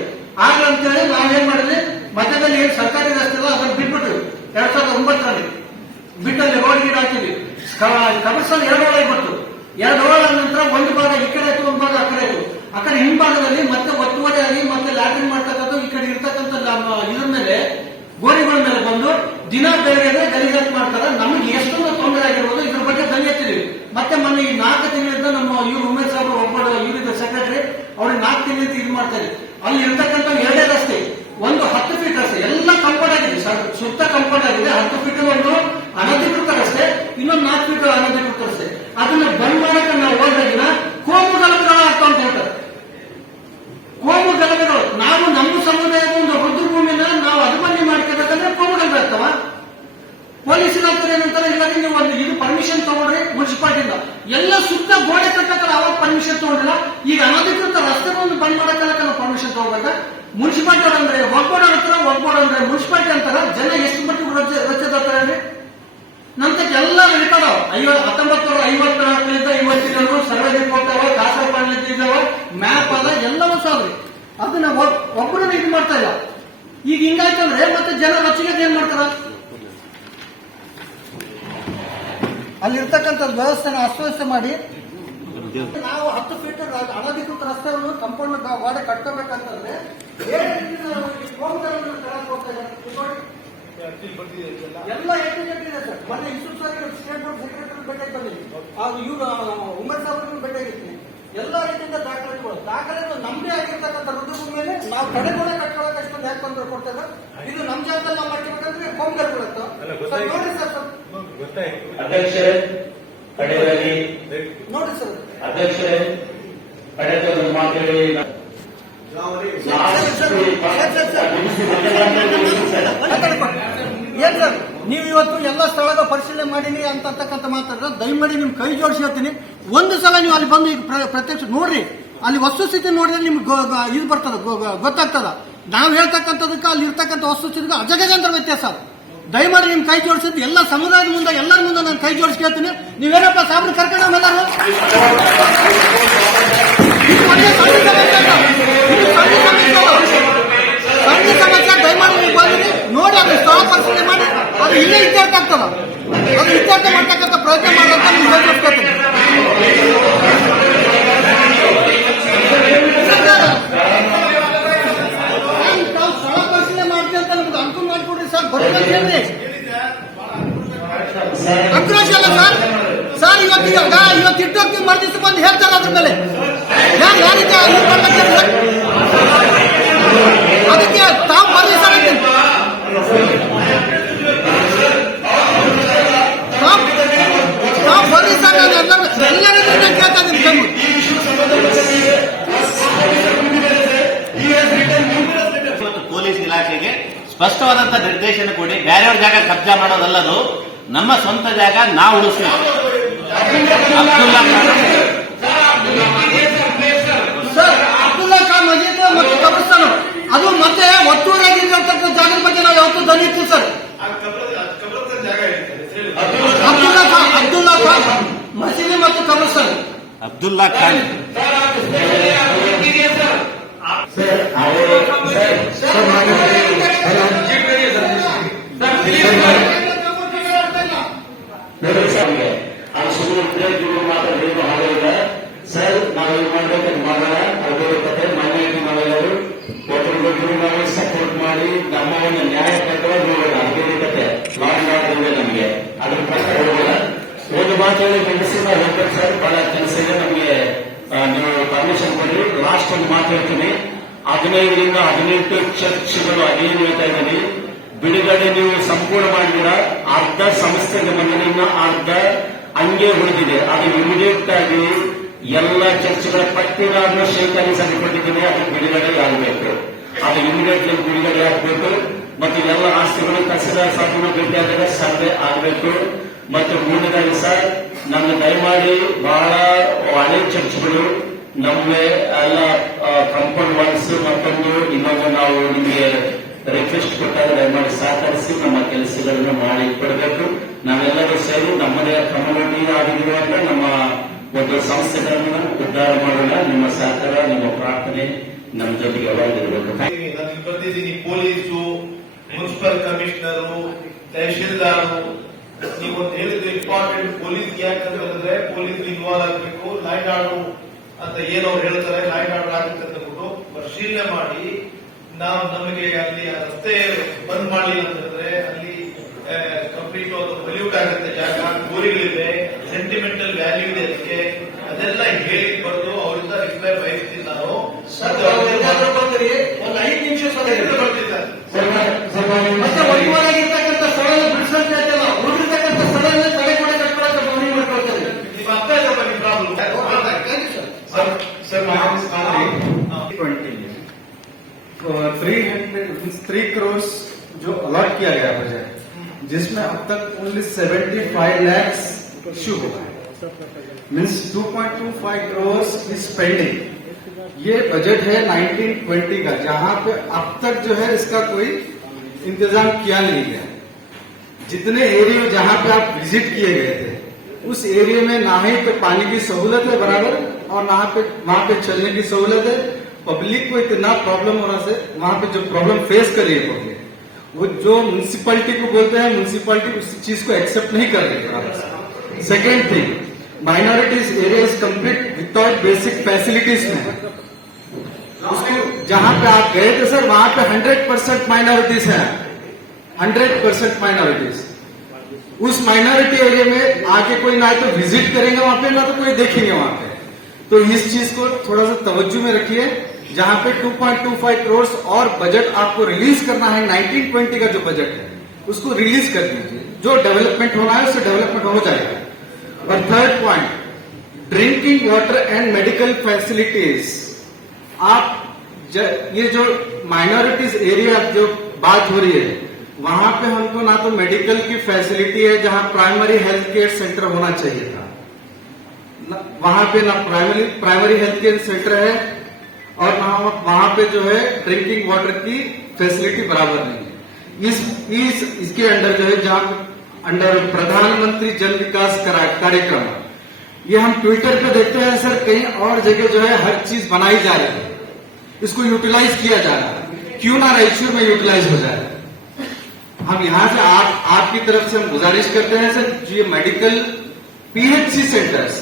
ಆಗ ಅಂತೇಳಿ ನಾವೇನ್ ಮಾಡಿದ್ವಿ, ಮಧ್ಯದಲ್ಲಿ ಏನ್ ಸರ್ಕಾರಿ ರಸ್ತೆ ಇಲ್ಲ ಅದನ್ನು ಬಿಟ್ಬಿಟ್ವಿ 2009ರಲ್ಲಿ. ಬಿಟ್ಟಲ್ಲಿ ರೋಡ್ ಗೀಡ್ ಹಾಕಿದ್ವಿ. ಕಬ್ರಸ್ತಾನ್ 2 ಓಳ ಬಿಟ್ಟು 2 ಓಳ ನಂತರ ಒಂದು ಭಾಗ ಈ ಕಡೆ ಆಯ್ತು, ಒಂದು ಭಾಗ ಆ ಕಡೆ ಆಯ್ತು. ಆ ಕಡೆ ಹಿಂಭಾಗದಲ್ಲಿ ಮತ್ತೆ ಒತ್ತುವರಿ ಆಗಿ ಮತ್ತೆ ಲ್ಯಾಟ್ರಿನ್ ಮಾಡ್ತಕ್ಕಂಥ ಈ ಕಡೆ ಇರ್ತಕ್ಕಂಥ ಇದ್ರ ಮೇಲೆ ಗೋರಿಗಳ ಮೇಲೆ ಬಂದು ದಿನ ಬೆಳಗ್ಗೆ ಗಲೀಜಾತ್ ಮಾಡ್ತಾರೆ. ನಮಗೆ ಎಷ್ಟೊಂದು ತೊಂದರೆ ಆಗಿರ್ಬೋದು, ಇದ್ರ ಬಗ್ಗೆ ಧ್ವನಿ ಎತ್ತಿದೀವಿ. ಮತ್ತೆ ಮೊನ್ನೆ ಈ 4 ತಿಂಗಳಿಂದ ನಮ್ಮ ಇವ್ರು ಉಮೇಶ್ ಅವರು ಒಬ್ಬರು ಇವರಿದ್ದ ಸೆಕ್ರೆಟರಿ, ಅವ್ರಿಗೆ 4 ತಿಂಗಳಿಂದ ಇದು ಮಾಡ್ತಾ ಇದ್ವಿ. ಅಲ್ಲಿ ಇರ್ತಕ್ಕಂಥ 2 ರಸ್ತೆ, ಒಂದು 10 ಫೀಟ್ ರಸ್ತೆ, ಎಲ್ಲ ಕಂಪೌಂಡ್ ಆಗಿದೆ, ಸುತ್ತ ಕಂಪೌಂಡ್ ಆಗಿದೆ. 10 ಫೀಟ್ ಒಂದು ಅನಧಿಕೃತ ರಸ್ತೆ, ಇನ್ನೊಂದು 4 ಫೀಟ್ ಅನಧಿಕೃತ ರಸ್ತೆ. ಅದನ್ನ ಬಂದ್ ಮಾಡಕ್ಕೆ ನಾವು ಹೋದಾಗಿನ ಕೋಮು ಗಲಭೆಗಳು ಆಗ್ತಾ ಅಂತ ಹೇಳ್ತಾರೆ. ಕೋಮು ಗಲಭೆಗಳು, ನಾವು ನಮ್ಮ ಸಮುದಾಯದ ಒಂದು ರುದ್ರಭೂಮಿನ ನಾವು ಅಭಿವೃದ್ಧಿ ಮಾಡ್ಕೋಬೇಕಂದ್ರೆ ಕೋಮು ಗಲಭೆ ಆಗ್ತಾವ. ಪೊಲೀಸ್ ಇಲಾಖೆ ಏನಂತಾರೆ, ಇಲ್ಲ ನೀವು ಒಂದು ಇದು ಪರ್ಮಿಷನ್ ತಗೊಂಡ್ರಿ ಮುನ್ಸಿಪಾಲಿಟಿಯಿಂದ, ಎಲ್ಲ ಸುತ್ತ ಗೋಡೆ ಕಟ್ಟಕ್ಕೆ ಅವಾಗ ಪರ್ಮಿಷನ್ ತಗೊಂಡಿಲ್ಲ. ಈಗ ಅನಧಿಕೃತ ರಸ್ತೆಗಳನ್ನು ಬಂದ್ ಮಾಡಕ್ಕೆ ನಾವು ಪರ್ಮಿಷನ್ ತಗೋಬೇಕ. ಮುನ್ಸಿಪಾಲಿಟಿ ಅವ್ರು ಅಂದ್ರೆ ಒಗ್ಬೋರ್ಡ್ ಹತ್ರ, ಒಗ್ಬೋರ್ಡ್ ಅಂದ್ರೆ ಮುನ್ಸಿಪಾಲಿಟಿ ಅಂತಾರ. ಜನ ಎಷ್ಟು ಮಟ್ಟಿಗೆ ರಚನೆ ನಂತರ ಎಲ್ಲ ರೆಕಾರ್ಡ್ 1954ರಿಂದ ಇವತ್ತಿನವರು ಸರ್ವೆ ರಿಪೋರ್ಟ್ ಅವ, ಕಾಸಾರ್ಪಣ್ಣೆ ಇದ್ದಾವ, ಮ್ಯಾಪ್ ಅದ, ಎಲ್ಲವೂ ಸಾದ್ರಿ. ಅದನ್ನ ಒಬ್ಬರು ಇದು ಮಾಡ್ತಾ ಇಲ್ಲ. ಈಗ ಹಿಂಗಾಯ್ತಂದ್ರೆ ಮತ್ತೆ ಜನ ರಚಿಗೆ ಏನ್ ಮಾಡ್ತಾರ, ಅಲ್ಲಿರ್ತಕ್ಕಂಥ ವ್ಯವಸ್ಥೆನ ಅಸ್ವಸ್ಥ ಮಾಡಿ ನಾವು 10 ಫೀಟ್ ಅನಧಿಕೃತ ರಸ್ತೆಯನ್ನು ಕಂಪೌಂಡ್ ಗೋಡೆ ಕಟ್ಟಬೇಕಂತಂದ್ರೆ ಎಲ್ಲ ಇದೆ ಸರ್. ಮೊನ್ನೆ Yusuf sir state board secretary ಭೇಟಿಯಾಗಿ ಬಂದಿದ್ವಿ, ಇವರು ಉಮೇಶ್ ಸಾಹೇಬ್ ಭೇಟಿಯಾಗಿರ್ತೀನಿ. ಎಲ್ಲ ರೀತಿಯಿಂದ ದಾಖಲೆಗಳು ನಮ್ಮದೇ ಆಗಿರ್ತಕ್ಕಂಥ ರುದ್ರಭೂಮಿಯಲ್ಲಿ ನಾವು ಕಡೆಗೋಡೆ ಕಟ್ಕೊಳ್ಳೋಕೆ ಅಷ್ಟೊಂದು ಯಾಕೆ ತೊಂದರೆ ಕೊಡ್ತೇವೆ. ಇದು ನಮ್ಮ ಜಾಗದಲ್ಲಿ ನಾವು ಮಾಡ್ಕೋಬೇಕಂದ್ರೆ ಕೋಮ್ಗಲ್ ಬೀಳುತ್ತೋ ನೋಡಿ ಸರ್. ಅಧ್ಯಕ್ಷರೇ ಕಡೆಯಲ್ಲಿ ನೋಡಿ ಸರ್, ಅಧ್ಯಕ್ಷರೇ ಕಡೆಗೆ ಮಾತಾಡಿ ಏನ್ ಸರ್, ನೀವು ಇವತ್ತು ಎಲ್ಲ ಸ್ಥಳದ ಪರಿಶೀಲನೆ ಮಾಡೀನಿ ಅಂತಕ್ಕಂಥ ಮಾತಾಡಿದ್ರೆ ದಯಮಾಡಿ ನಿಮ್ ಕೈ ಜೋಡಿಸಿ ಹೇಳ್ತೀನಿ. ಒಂದು ಸಲ ನೀವು ಅಲ್ಲಿ ಬಂದು ಈಗ ಪ್ರತ್ಯಕ್ಷ ನೋಡ್ರಿ, ಅಲ್ಲಿ ವಸ್ತುಸ್ಥಿತಿ ನೋಡಿದ್ರೆ ನಿಮ್ಗೆ ಇದು ಬರ್ತದ, ಗೊತ್ತಾಗ್ತದ. ನಾವು ಹೇಳ್ತಕ್ಕಂಥದಕ್ಕೆ ಅಲ್ಲಿ ಇರ್ತಕ್ಕಂಥ ವಸ್ತುಸ್ಥಿತಿಗೆ ಅಜಗಜಾಂತರ ವ್ಯತ್ಯಾಸ. ದಯಮಾಡಿ ನಿಮ್ ಕೈ ಜೋಡಿಸಿದ್ದು ಎಲ್ಲ ಸಮುದಾಯದ ಮುಂದೆ, ಎಲ್ಲರ ಮುಂದೆ ನಾನು ಕೈ ಜೋಡಿಸಿ ಹೇಳ್ತೀನಿ. ನೀವೇನಪ್ಪ ಸಾಬ್ರು ಕರ್ಕೊಂಡು ನಮ್ಮೆಲ್ಲರೂ ಸಣ್ಣ ಸಮಸ್ಯೆ, ದಯಮಾಡಿ ನೀವು ಬಂದಿರಿ ನೋಡಿ, ಅದು ಸ್ಥಳ ಪರಿಶೀಲನೆ ಮಾಡಿ ಅದು ಇಲ್ಲೇ ಇತ್ಯರ್ಥ ಆಗ್ತದ, ಅದು ಇತ್ಯರ್ಥ ಮಾಡ್ತಕ್ಕಂಥ ಪ್ರಯತ್ನ ಮಾಡೋಂತ ನಿಮ್ಗೆ ಹೇಳ್ಕೊಡ್ತೀನಿ. ತಾವು ಸ್ಥಳ ಪರಿಶೀಲನೆ ಮಾಡ್ತೀವಿ ಅಂತ ನಮ್ಗೆ ಅನುಕೂಲ ಮಾಡಿಕೊಡ್ರಿ ಸರ್, ಬರ್ಬೇಕಂತ ಹೇಳ್ರಿ. ಆಕ್ರೋಶ ಅಲ್ಲ ಸರ್, ಸರ್ ಇವತ್ತು ಇಟ್ಟೋಗ್ತಿ ಮರ್ದಿಸ್ ಬಂದು ಹೇಳ್ತಾರೆ ಅದ್ರ ಮೇಲೆ ಯಾರಿಗೆ ಅದಕ್ಕೆ ತಾವು ಬರ್ರಿ ಸರ್ ಅಂತೀನಿ. ತಾವು ಬರ್ರಿ ಸರ್, ನಾನು ಎಲ್ಲರಿಗೂ ಕೇಳ್ತಾ ಇದ್ದೀನಿ. ಇವತ್ತು ಪೊಲೀಸ್ ಇಲಾಖೆಗೆ ಸ್ಪಷ್ಟವಾದಂತಹ ನಿರ್ದೇಶನ ಕೊಡಿ. ಬೇರೆಯವ್ರ ಜಾಗ ಕಬ್ಜಾ ಮಾಡೋದಲ್ಲದು, ನಮ್ಮ ಸ್ವಂತ ಜಾಗ ನಾವು ಉಳಿಸ್ಬೇಕು. ಸರ್, ಅಬ್ದುಲ್ಲಾ ಖಾನ್ ಮಜೀದ್ ಮತ್ತು ಕಬ್ರಿಸ್ತಾನ ಅದು ಮತ್ತೆ ಒತ್ತುವರಿಯಾಗಿರ್ತಕ್ಕಂಥ ಜಾಗದ ಬಗ್ಗೆ ನಾವು ಯಾವತ್ತೂ ಧ್ವನಿ ಇರ್ತೀವಿ ಸರ್. ಅಬ್ದುಲ್ಲಾ ಖಾನ್ ಮಸೀದಿ ಮತ್ತು ಕಬ್ರಿಸ್ತಾನ್. ಅಬ್ದುಲ್ಲಾ ಖಾನ್ ಸರ್, ನಾವೇನ್ ಮಾಡ್ಬೇಕು ಮಾಡೋಣ, ಅದೇ ಕತೆ ಮನೆಯಲ್ಲಿ ನಾವೆಲ್ಲರೂ ಒಬ್ಬರಿಗೊಬ್ಬರು ನಾವು ಸಪೋರ್ಟ್ ಮಾಡಿ ನಮ್ಮ ಒಂದು ನ್ಯಾಯ ಪ್ರಕಾರ ನೋಡೋಣ. ಅದೇ ಕತೆ ಮಾಡಿದ್ರೆ ನಮಗೆ ಅದ್ರ ಪ್ರಕಾರ ಹೋಗೋಣ. ಒಂದು ಮಾತಲ್ಲಿ ಗಮನಿಸಿ ನಾವು ಹೋಗ್ಬೇಕು ಸರ್, ಬಹಳ ಕೆಲಸ ಇದೆ ನಮಗೆ. ನೀವು ಪರ್ಮಿಷನ್ ಕೊಡ್ರಿ. ಲಾಸ್ಟ್ ಒಂದು ಮಾತು ಹೇಳ್ತೀನಿ. 15ರಿಂದ 18 ಚರ್ಚ್ಗಳು ಅದೇನು ಹೇಳ್ತಾ ಇದ್ದೀನಿ, ಬಿಡುಗಡೆ ನೀವು ಸಂಪೂರ್ಣ ಮಾಡಿದಿರ. ಅರ್ಧ ಸಂಸ್ಥೆಗೆ ಬಂದರೆ ಇನ್ನು ಅರ್ಧ ಹಂಗೆ ಉಳಿದಿದೆ. ಅದು ಇಮಿಡಿಯೇಟ್ ಆಗಿ ಎಲ್ಲ ಚರ್ಚ್ಗಳ ಪಟ್ಟಿಗಳನ್ನು ಶೇಖರಣೆ ಕೊಟ್ಟಿದ್ದೇನೆ. ಅದು ಬಿಡುಗಡೆ ಆಗಬೇಕು. ಅದು ಇಮಿಡಿಯೇಟ್ಲಿ ಬಿಡುಗಡೆ ಆಗಬೇಕು. ಮತ್ತು ಎಲ್ಲ ಆಸ್ತಿಗಳು ತಹಸೀಲ್ದಾರ್ ಸಾಧನ ಭೇಟಿಯಾದಾಗ ಸರ್ವೆ ಆಗಬೇಕು. ಮತ್ತು ಮೂರನೇದಾಗಿ ಸರ್, ನನ್ನ ದಯಮಾಡಿ ಬಹಳ ಹಳೆ ಚರ್ಚ್ಗಳು ನಮಗೆ ಎಲ್ಲ ಕಂಪೌಂಡ್ ವಾಲ್ಸ್ ಮತ್ತೊಂದು ಇನ್ನೊಂದು ನಾವು ನಿಮಗೆ ರಿಕ್ವೆಸ್ಟ್ ಕೊಟ್ಟಾಗ ದಯಮಾಡಿ ಸಹಕರಿಸಿ ನಮ್ಮ ಕೆಲಸಗಳನ್ನು ಮಾಡಿ ಕೊಡಬೇಕು. ನಾವೆಲ್ಲರೂ ಸೇರಿ ನಮ್ಮದೇ ಕಮ್ಯುನಿಟಿ ಆಗಿರುವಂತ ನಮ್ಮ ಒಂದು ಸಂಸ್ಥೆಗಳನ್ನು ಉದ್ಧಾರ ಮಾಡೋಣ. ನಿಮ್ಮ ಸಹಕಾರ, ನಿಮ್ಮ ಪ್ರಾರ್ಥನೆ ನಮ್ಮ ಜೊತೆಗೆ ಯಾವಾಗಿರಬೇಕು. ನಾನು ಬರ್ತಿದ್ದೀನಿ. ಪೊಲೀಸು, ಮುನ್ಸಿಪಲ್ ಕಮಿಷನರು, ತಹಶೀಲ್ದಾರು, ನೀವೊಂದು ಹೇಳಿದ್ರೆ ಇಂಪಾರ್ಟೆಂಟ್. ಪೊಲೀಸ್ ಯಾಕಂದ್ರೆ ಪೊಲೀಸ್ ಇನ್ವಾಲ್ವ್ ಆಗಬೇಕು. ಲೈನ್ ಆರ್ಡರ್ ಅಂತ ಏನೋ ಹೇಳ್ತಾರೆ, ಲೈನ್ ಆರ್ಡರ್ ಆಗುತ್ತೆ ಅಂತ ಬಿಟ್ಟು ಪರಿಶೀಲನೆ ಮಾಡಿ ನಾವು ನಮಗೆ ಅಲ್ಲಿ ಆ ರಸ್ತೆ ಬಂದ್ ಮಾಡಲಿಲ್ಲ ಅಂತಂದ್ರೆ ಅಲ್ಲಿ ಕಂಪ್ಲೀಟ್ ಒಂದು ವಲ್ಯೂಟ್ ಆಗುತ್ತೆ ಜಾಗ, ಗೋರಿಗಳಿವೆ, ಸೆಂಟಿಮೆಂಟಲ್ ವ್ಯಾಲ್ಯೂ ಇದೆ ಅದಕ್ಕೆ. ಅದೆಲ್ಲ ಹೇಳಿ ಬಂದು ಅವರಿಂದ ರಿಪ್ಲೈ ಬಯಸ್ತೀನಿ ನಾನು. ಒಂದು 5 ನಿಮಿಷ ಮತ್ತೆ ಒತ್ತುವರಿಯಾಗಿರ್ತಕ್ಕಂಥ ಸ್ಥಳವನ್ನು ಬಿಡಿಸಂತ ಹೇಳ್ತಲ್ಲ, ಉಳಿದಿರ್ತಕ್ಕಂಥ ಸ್ಥಳವನ್ನು ತಡೆ ಮಾಡಿ ಕಟ್ಕೊಳ್ಳೋಕೆ ಮನವಿ ಮಾಡ್ಕೊಳ್ತಾರೆ. ನಿಮ್ಮ ಅರ್ಥ ಆಯ್ತಾ ಬನ್ನಿ problem. Sir, my name is Khanri. 3 crores जो अलॉट किया गया बजट, जिसमें अब तक ओनली 75 lakhs इश्यू हुआ है, मीन्स 2.25 crores इज पेंडिंग. ये बजट है 1920 का, जहां पे अब तक जो है इसका कोई इंतजाम किया नहीं गया. जितने एरिया जहां पे आप विजिट किए गए थे, उस एरिया में ना ही पे पानी की सहूलत है बराबर, और ना पे वहां पे चलने की सहूलत है. पब्लिक को इतना प्रॉब्लम हो रहा है. वहां पे जो प्रॉब्लम फेस कर रही है पब्लिक, वो जो म्यूनिसिपैलिटी को बोलते हैं, म्यूनिसिपैलिटी उस चीज को एक्सेप्ट नहीं कर रही है. Second thing, minorities area is complete without basic facilities में. उसको जहां पे आप गए थे सर, वहां पे 100% माइनॉरिटीज है, 100% माइनॉरिटीज. उस माइनॉरिटी एरिया में आके कोई ना तो विजिट करेंगे वहां पे, ना तो कोई देखेंगे वहां पे. तो इस चीज को थोड़ा सा तवज्जो में रखिए. जहां पे 2.25 करोड़ और बजट आपको रिलीज करना है, 1920 का जो बजट है उसको रिलीज कर दीजिए. जो डेवलपमेंट होना है उससे डेवलपमेंट हो जाएगा. और third point, drinking water and medical facilities. आप ये जो माइनॉरिटीज एरिया जो बात हो रही है, वहां पे हमको ना तो मेडिकल की फैसिलिटी है, जहां प्राइमरी हेल्थ केयर सेंटर होना चाहिए था, वहां पे ना प्राइमरी हेल्थ केयर सेंटर है, और वहां पे जो है ड्रिंकिंग वाटर की फैसिलिटी बराबर नहीं है. इसके अंडर जो है, जहां अंडर प्रधानमंत्री जन विकास कार्यक्रम, ये हम ट्विटर पे देखते हैं सर, कहीं और जगह जो है हर चीज बनाई जा रही है, इसको यूटिलाइज किया जा रहा है. क्यों ना रायचूर में यूटिलाइज हो जाए. हम यहाँ से 8 आपकी तरफ से हम गुजारिश करते हैं सर, जो ये मेडिकल पीएचसी सेंटर्स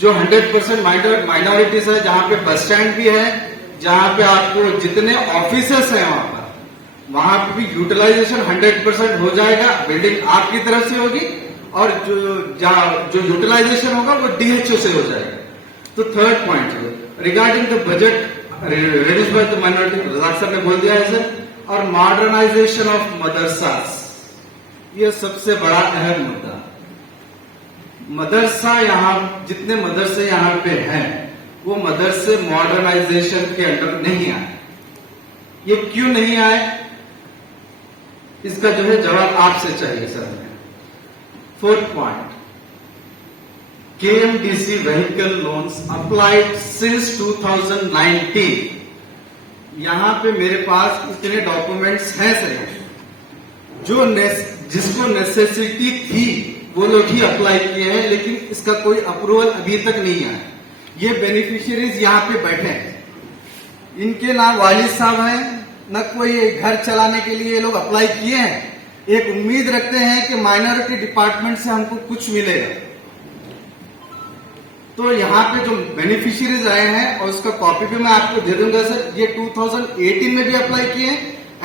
जो 100% माइनॉरिटीज है, जहां पे बस स्टैंड भी है, जहां पे आपको जितने ऑफिसर्स हैं वहां पे भी यूटिलाइजेशन 100% हो जाएगा। बिल्डिंग आपकी तरफ से होगी और जो यूटिलाइजेशन होगा वो डीएचओ से हो जाएगा। तो third point regarding the budget reduce by the minority, Razak sir ने बोल दिया है सर। और मॉडर्नाइजेशन ऑफ मदरसास, ये सबसे बड़ा अहम मुद्दा। मदरसा यहाँ जितने मदरसे यहाँ पे हैं वो मदरसे मॉडर्नाइजेशन के अंडर नहीं आए। ये क्यों नहीं आए, इसका जो है जवाब आपसे चाहिए sir. Fourth point, KMDC vehicle loans applied since 2019। यहां पे मेरे पास इतने डॉक्यूमेंट्स हैं सर, जो जिसको नेसेसिटी थी वो लोग ही अप्लाई किए हैं, लेकिन इसका कोई अप्रूवल अभी तक नहीं आया। ये बेनिफिशियरीज यहाँ पे बैठे हैं, इनके ना वालिद साहब हैं न कोई घर चलाने के लिए ये लोग अप्लाई किए हैं। एक उम्मीद रखते हैं कि माइनॉरिटी डिपार्टमेंट से हमको कुछ मिलेगा। तो यहाँ पे जो बेनिफिशियरीज आए हैं और उसका कॉपी भी मैं आपको दे दूंगा सर। ये 2018 में भी अप्लाई किए,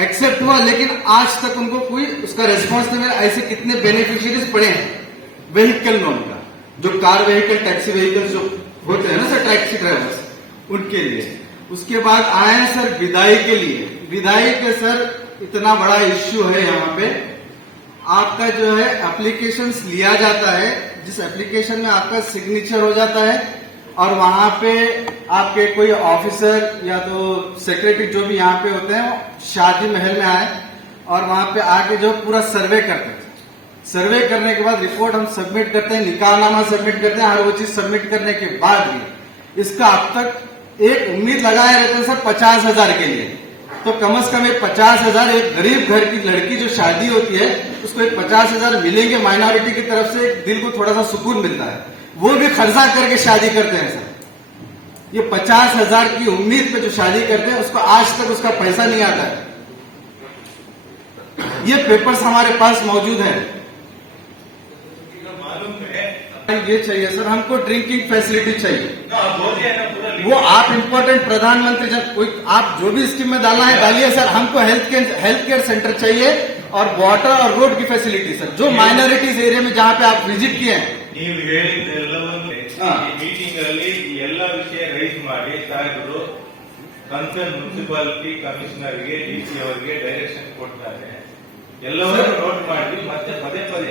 एक्सेप्ट हुआ, लेकिन आज तक उनको कोई उसका रिस्पॉन्स नहीं मिला। ऐसे कितने बेनिफिशियरीज पड़े हैं व्हीकल लोन का, जो कार व्हीकल टैक्सी व्हीकल जो होते हैं ना सर, टैक्सी ड्राइवर्स, उनके लिए। उसके बाद आए हैं सर विदाई के लिए। विदाई के सर इतना बड़ा इश्यू है यहाँ पे। आपका जो है एप्लीकेशंस लिया जाता है, जिस एप्लीकेशन में आपका सिग्नेचर हो जाता है और वहां पे आपके कोई ऑफिसर या तो सेक्रेटरी जो भी यहाँ पे होते हैं वो शादी महल में आए और वहां पे आके जो पूरा सर्वे करते हैं। सर्वे करने के बाद रिपोर्ट हम सबमिट करते हैं, निकाहनामा सबमिट करते हैं। हर वो चीज सबमिट करने के बाद भी इसका अब तक एक उम्मीद लगाए रहते हैं सर 50,000 के लिए। तो कम से कम एक 50,000 एक गरीब घर की लड़की जो शादी होती है उसको एक 50,000 मिलेंगे माइनॉरिटी की तरफ से, दिल को थोड़ा सा सुकून मिलता है। वो भी खर्चा करके शादी करते हैं सर। ये 50,000 की उम्मीद पे जो शादी करते हैं उसको आज तक उसका पैसा नहीं आता है। ये पेपर्स हमारे पास मौजूद है। ये चाहिए सर, हमको ड्रिंकिंग फैसिलिटी चाहिए। वो आप इम्पोर्टेंट प्रधानमंत्री जब कोई आप जो भी स्कीम में डालना है डालिए सर। हमको हेल्थ केयर सेंटर चाहिए और वाटर और रोड की फैसिलिटी सर, जो माइनॉरिटीज एरिया में जहाँ पे आप विजिट किए हैं। ನೀವು ಹೇಳಿದ್ದೆಲ್ಲವನ್ನು ಈ ಮೀಟಿಂಗ್ ಅಲ್ಲಿ ಎಲ್ಲ ವಿಷಯ ರೈಸ್ ಮಾಡಿ ಸಾಹೇಬರು ಕನ್ಸರ್ನ್ ಮುನ್ಸಿಪಾಲಿಟಿ ಕಮಿಷನರ್ಗೆ DC ಅವರಿಗೆ ಡೈರೆಕ್ಷನ್ ಕೊಡ್ತಾರೆ। ಎಲ್ಲವನ್ನೂ ನೋಟ್ ಮಾಡಿ ಮತ್ತೆ ಪದೇ ಪದೇ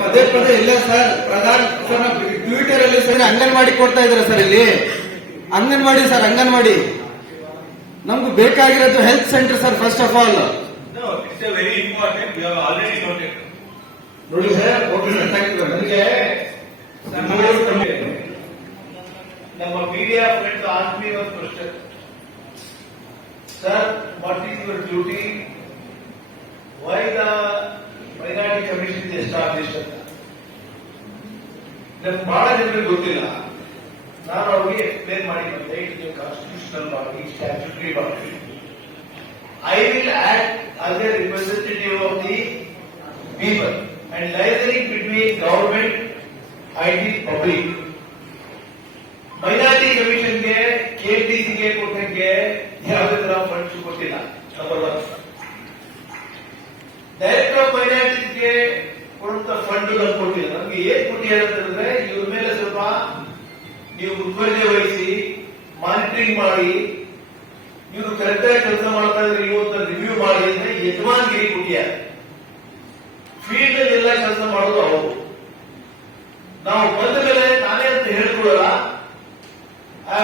ಪದೇ ಪದೇ ಇಲ್ಲ ಸರ್, ಪ್ರಧಾನ ಸರ್ ಟ್ವಿಟರ್ ಅಲ್ಲಿ ಸರ್ ಅಂಗನವಾಡಿ ಕೊಡ್ತಾ ಇದ್ದಾರೆ ಸರ್। ಇಲ್ಲಿ ಅಂಗನವಾಡಿ ಸರ್, ಅಂಗನವಾಡಿ ನಮ್ಗೆ ಬೇಕಾಗಿರೋದು health centre sir first of all. It's very important, you have already noted ನೋಡಿ sir. Okay sir, thank you. ನಮ್ಮ media friends ask me one question, sir what is your duty, why the minority commission is established ಅಂತ ನಮ್ಗೆ ಬಹಳ ಜನರಿಗೆ ಗೊತ್ತಿಲ್ಲ। ನಾನು ಅವ್ರಿಗೆ ಎಕ್ಸ್ಪ್ಲೇನ್ ಮಾಡಿ ಬಂದೆ, it is constitutional body, statutory body. I will act as a representative of the people and liaising between government and the public. Minority ಕಮಿಷನ್ಗೆ KMDCಗೆ ಕೊಟ್ಟಂಗೆ ಯಾವುದೇ ತರ ಫಂಡ್ಸ್ ಕೊಟ್ಟಿಲ್ಲ, ನಂಬರ್ 1. ಡೈರೆಕ್ಟರ್ ಆಫ್ ಮೈನಾರಿಟಿಗೆ ಕೊಡುವಂತ ಫಂಡ್ ಕೊಟ್ಟಿಲ್ಲ। ನಮ್ಗೆ ಏನ್ ಕೊಟ್ಟಿದ್ದಾರೆ ಅಂತಂದ್ರೆ ಇವ್ರ ಮೇಲೆ ಸ್ವಲ್ಪ ನೀವು ಮುತುವರ್ಜಿ ವಹಿಸಿ ಮಾನಿಟರಿಂಗ್ ಮಾಡಿ, ಇವರು ಕರೆಕ್ಟ್ ಆಗಿ ಕೆಲಸ ಮಾಡ್ತಾ ಇದ್ರೆ ಇವತ್ತು ರಿವ್ಯೂ ಮಾಡಿ ಅಂದ್ರೆ ಯಜಮಾನ್ಗಿರಿ ಕೊಟ್ಟಿದ್ದಾರೆ। ಫೀಲ್ಡ್ ಅಲ್ಲಿ ಎಲ್ಲ ಕೆಲಸ ಮಾಡೋದು ಅವರು। ನಾವು ಬಂದ ಮೇಲೆ ನಾನೇ ಅಂತ ಹೇಳ್ಕೊಳ್ಳಲ್ಲ। I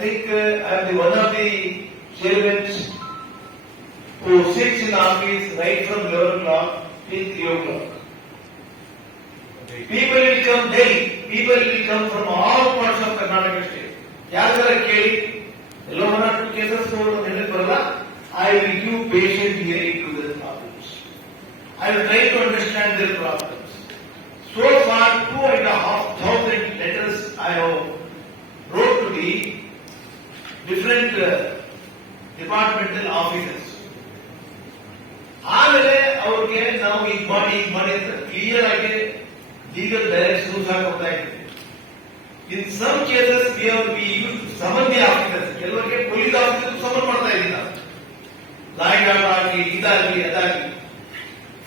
think I am the one of the chairmen who sits in office right from 11 o'clock till 3 o'clock. People will come daily. People will come from all parts of Karnataka state. ಯಾರ ಕೇಳಿ ಎಲ್ಲ 1 or 2 cases ನೆನಪು ಬರಲ್ಲ. I will give patient hearing to their problems. I will try to understand their problems. So far 2,500 letters I have wrote to the different departmental officers. ಆಮೇಲೆ ಅವರು ಓಕೆ ನಾವು ಈಗ ಮಾಡಿ ಅಂತ ಕ್ಲಿಯರ್ ಆಗಿ ಲೀಗಲ್ ಡೈರೆಕ್ಷನ್ ಸಹ ಕೊಡ್ತಾ ಇದ್ದೀವಿ. In some cases we use summon the officers, ಕೆಲವರಿಗೆ ಪೊಲೀಸ್ ಆಫೀಸರ್ ಸಮನ್ ಮಾಡ್ತಾ ಇದ್ದೀವಿ ನಾವು, ಲಾಯರ್ಗಳಾಗಿ ಇದಾಗಲಿ ಅದಾಗಲಿ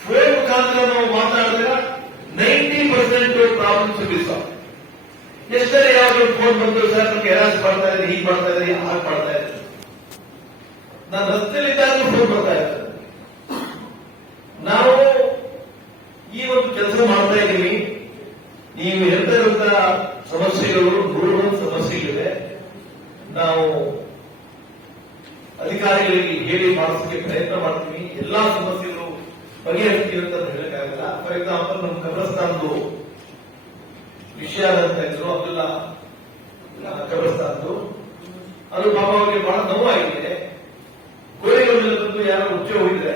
ಫೋನ್ ಮುಖಾಂತರ ನಾವು ಮಾತಾಡಿದ್ರೆ 90% ಪ್ರಾಬ್ಲಮ್ಸ್ ಬಿಸಾವ್. ಎಷ್ಟೇ ಯಾವ್ದು ಫೋನ್ ಬಂದು ಸರ್ ನಮ್ಗೆ ಹೆರಾಸ್ ಮಾಡ್ತಾ ಇದ್ರೆ, ಹೀಗೆ ಮಾಡ್ತಾ ಇದ್ರೆ, ಹಾಗೆ ಮಾಡ್ತಾ ಇದ್ರೆ, ನಾನು ರಸ್ತೆಯಲ್ಲಿದ್ದಾಗ ಫೋನ್ ಬರ್ತಾ ಇದ್ದಾರೆ. ನಾವು ಈ ಒಂದು ಕೆಲಸ ಮಾಡ್ತಾ ಇದ್ದೀವಿ. ನೀವು ಹೇಳ್ತಾ ಇರುವಂತಹ ಸಮಸ್ಯೆಗಳು 101 ಸಮಸ್ಯೆಗಳಿವೆ. ನಾವು ಅಧಿಕಾರಿಗಳಿಗೆ ಹೇಳಿ ಮಾಡಿಸೋಕೆ ಪ್ರಯತ್ನ ಮಾಡ್ತೀವಿ. ಎಲ್ಲಾ ಸಮಸ್ಯೆಗಳು ಬಗೆಹರಿಸ್ತೀವಿ ಅಂತ ಹೇಳಕ್ಕಾಗಲ್ಲ. ಫಾರ್ ಎಕ್ಸಾಂಪಲ್, ನಮ್ಮ ಕಬ್ರಸ್ತಾನದ್ದು ವಿಷಯ ಅಂತ ಇದ್ರು, ಅಬ್ದುಲ್ಲಾ ಕಬ್ರಸ್ತಾನದ್ದು, ಅದು ಪಾಪ ಅವರಿಗೆ ಬಹಳ ನೋವಾಗಿದೆ. ಗೋರಿಗಳ ಬಂದು ಯಾರೋ ಉಚ್ಚೆ ಹೋಗಿದ್ರೆ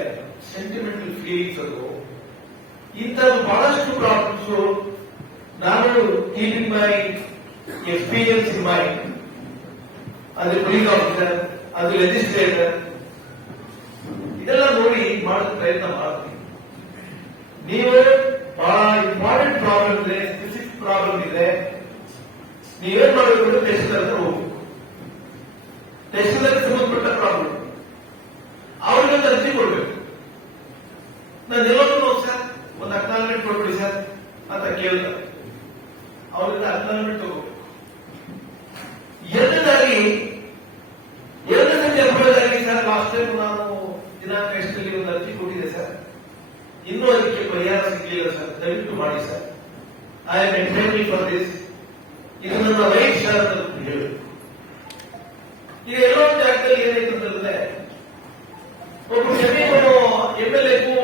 ಸೆಂಟಿಮೆಂಟಲ್ ಫೀಲಿಂಗ್ಸ್ ಅದು, ಇಂಥದ್ದು ಬಹಳಷ್ಟು ಪ್ರಾಬ್ಲಮ್ಸ್. ನಾನು ಕೀಪಿಂಗ್ ಮೈ ಎಕ್ಸ್ಪೀರಿಯನ್ಸ್ ಇನ್ ಮೈ ಅದು ಪೊಲೀಸ್ ಆಫೀಸರ್, ಅದು ಲೆಜಿಸ್ಲೇಟರ್, ಇದೆಲ್ಲ ನೋಡಿ ಮಾಡೋ ಪ್ರಯತ್ನ ಮಾಡ್ತೀನಿ. ನೀವು ಬಹಳ ಇಂಪಾರ್ಟೆಂಟ್ ಪ್ರಾಬ್ಲಮ್ ಇದೆ, ಸ್ಪೆಸಿಫಿಕ್ ಪ್ರಾಬ್ಲಮ್ ಇದೆ, ನೀವೇನ್ ಮಾಡಬೇಕು ಅಂದ್ರೆ ಟೆಸ್ಟರ್ ಹೋಗ್ಬೇಕು. ಟೆಸ್ಟರ್ ಸಂಬಂಧಪಟ್ಟ ಪ್ರಾಬ್ಲಮ್ ಅವ್ರಿಗೆ ಅರ್ಜಿ ಕೊಡ್ಬೇಕು. ನಾನು ಎಲ್ಲರೂ ಸರ್ ಒಂದು ಅಕ್ನಾಲಜ್ಮೆಂಟ್ ಕೊಡ್ಬಿಡಿ ಸರ್ ಅಂತ ಕೇಳ್ತಾರೆ. ಅವರಿಂದ ಅಕ್ನಾಲಜ್ಮೆಂಟ್ ತಗೋಬೇಕು. ಎರಡನೇದಾಗಿ ಸರ್, ಲಾಸ್ಟ್ ಟೈಮ್ ನಾನು ದಿನಾಂಕ ಎಷ್ಟರಲ್ಲಿ ಒಂದು ಅರ್ಜಿ ಕೊಟ್ಟಿದೆ ಸರ್, ಇನ್ನೂ ಅದಕ್ಕೆ ಪರಿಹಾರ ಸಿಗಲಿಲ್ಲ ಸರ್, ದಯವಿಟ್ಟು ಮಾಡಿ sir. I am entitled for this, ಇದು ನನ್ನ ರೈಟ್ ಸರ್ ಅಂತ ಹೇಳಿ. ಈಗ ಎಲ್ಲೋ ಜಾಗದಲ್ಲಿ ಏನಾಯ್ತು ಅಂತಂದ್ರೆ, ಒಬ್ಬ ಜಮೀನು MLAಗೂ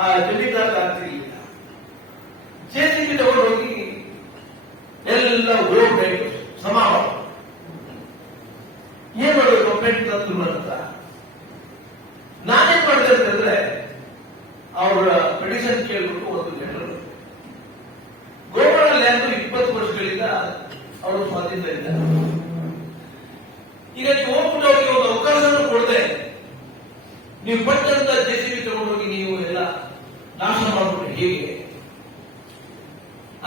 ಆ ಜಮೀನ್ದಾರ ಆಗ್ತಿರ್ಲಿಲ್ಲ. JCB ತಗೊಂಡು ಹೋಗಿ ಎಲ್ಲ ಹೋಗ್ಬೇಕು ಸಮಾವ ಏನ್ ಮಾಡೋದು ಕಂಪ್ಲೇಂಟ್ ತಂದ್ರು ಅಂತ. ನಾನೇನ್ ಮಾಡಿದೆ ಅಂತಂದ್ರೆ, ಅವರ ಪಿಟಿಷನ್ ಕೇಳ್ಬಿಟ್ಟು ಒಂದು ಲೆಟರ್, ಗೋಪಾಳ ಲ್ಯಾಂಡ್ 20 ವರ್ಷಗಳಿಂದ ಅವರು ಸ್ವಾಧೀನ ಇದ್ದಾರೆ. ಈಗ ನೀವು ಹೋಗ್ಬಿಟ್ಟು ಅವರಿಗೆ ಒಂದು ಅವಕಾಶವನ್ನು ಕೊಡದೆ ನೀವು ಪಟ್ಟಂತ JCB ತಗೊಂಡೋಗಿ ನೀವು ಎಲ್ಲ ನಾಶ ಮಾಡ್ಬಿಟ್ಟು ಹೇಗೆ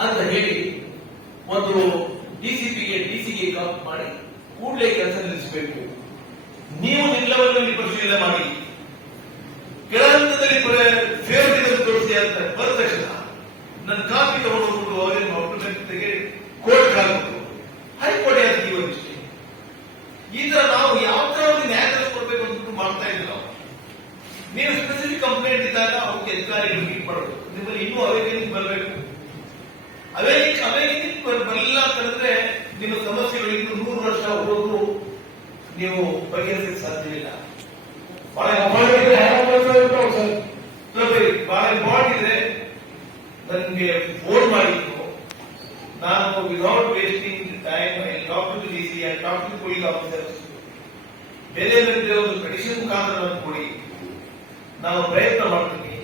ಅಂತ ಹೇಳಿ ಒಂದು ಡಿಸಿಗೆ ಕಾಲ್ ಮಾಡಿ ಕೂಡಲೇ ಕೆಲಸ ನಿಲ್ಲಿಸಬೇಕು. ನೀವು ನಿಮ್ಮ ಲೆವೆಲ್ನಲ್ಲಿ ಪರಿಶೀಲನೆ ಮಾಡಿ, ಕೆಳಹಂತದಲ್ಲಿ ಫೇವರ್ ತೋರಿಸಿ ಅಂತ ಬಂದ ತಕ್ಷಣ ನನ್ನ ಕಾಪಿ ತಗೊಂಡು ಹೋಗ್ಬಿಟ್ಟು ಅವರೇನು ಮಾಡ್ಬಿಟ್ಟು ಕೋರ್ಟ್ ಹಾಕ್ಬಿಟ್ಟು ಹೈಕೋರ್ಟ್ ಯಾಕೆ ಇಷ್ಟೇ. ಈ ತರ ನಾವು ಯಾವ ತರ ಒಂದು ನ್ಯಾಯ ಕೊಡ್ಬೇಕು ಅಂದ್ಬಿಟ್ಟು ಮಾಡ್ತಾ ಇದ್ದೀವಿ ನಾವು. ನೀವು ಸ್ಪೆಸಿಫಿಕ್ ಕಂಪ್ಲೇಂಟ್ ಇದ್ದಾಗ ಅವ್ರಿಗೆ ಅಧಿಕಾರಿಗಳು ಮೀಟ್ ಮಾಡಬೇಕು. ನಿಮ್ಮಲ್ಲಿ ಇನ್ನೂ ಅವೇಕನಿಂಗ್ ಬರಬೇಕು. ಅವೇಕನಿಂಗ್ ಬರಲಿಲ್ಲ ಅಂತಂದ್ರೆ ನಿಮ್ಮ ಸಮಸ್ಯೆಗಳು ಇನ್ನು 100 ವರ್ಷ ಹೋದ್ರು ನೀವು ಬಗೆಹರಿಸಕ್ಕೆ ಸಾಧ್ಯವಿಲ್ಲ. ಬಹಳ ಇಂಪಾರ್ಟೆಂಟ್ ಇದೆ. ನನಗೆ ಫೋನ್ ಮಾಡಿದ್ರು, ನಾನು without wasting time I talk to DC and talk to police officers. ಬೇರೆ ಬೇರೆ ಒಂದು ಪಿಟಿಷನ್ ಮುಖಾಂತರ ನಾನು ಕೊಡಿ, ನಾನು ಪ್ರಯತ್ನ ಮಾಡ್ತೀನಿ.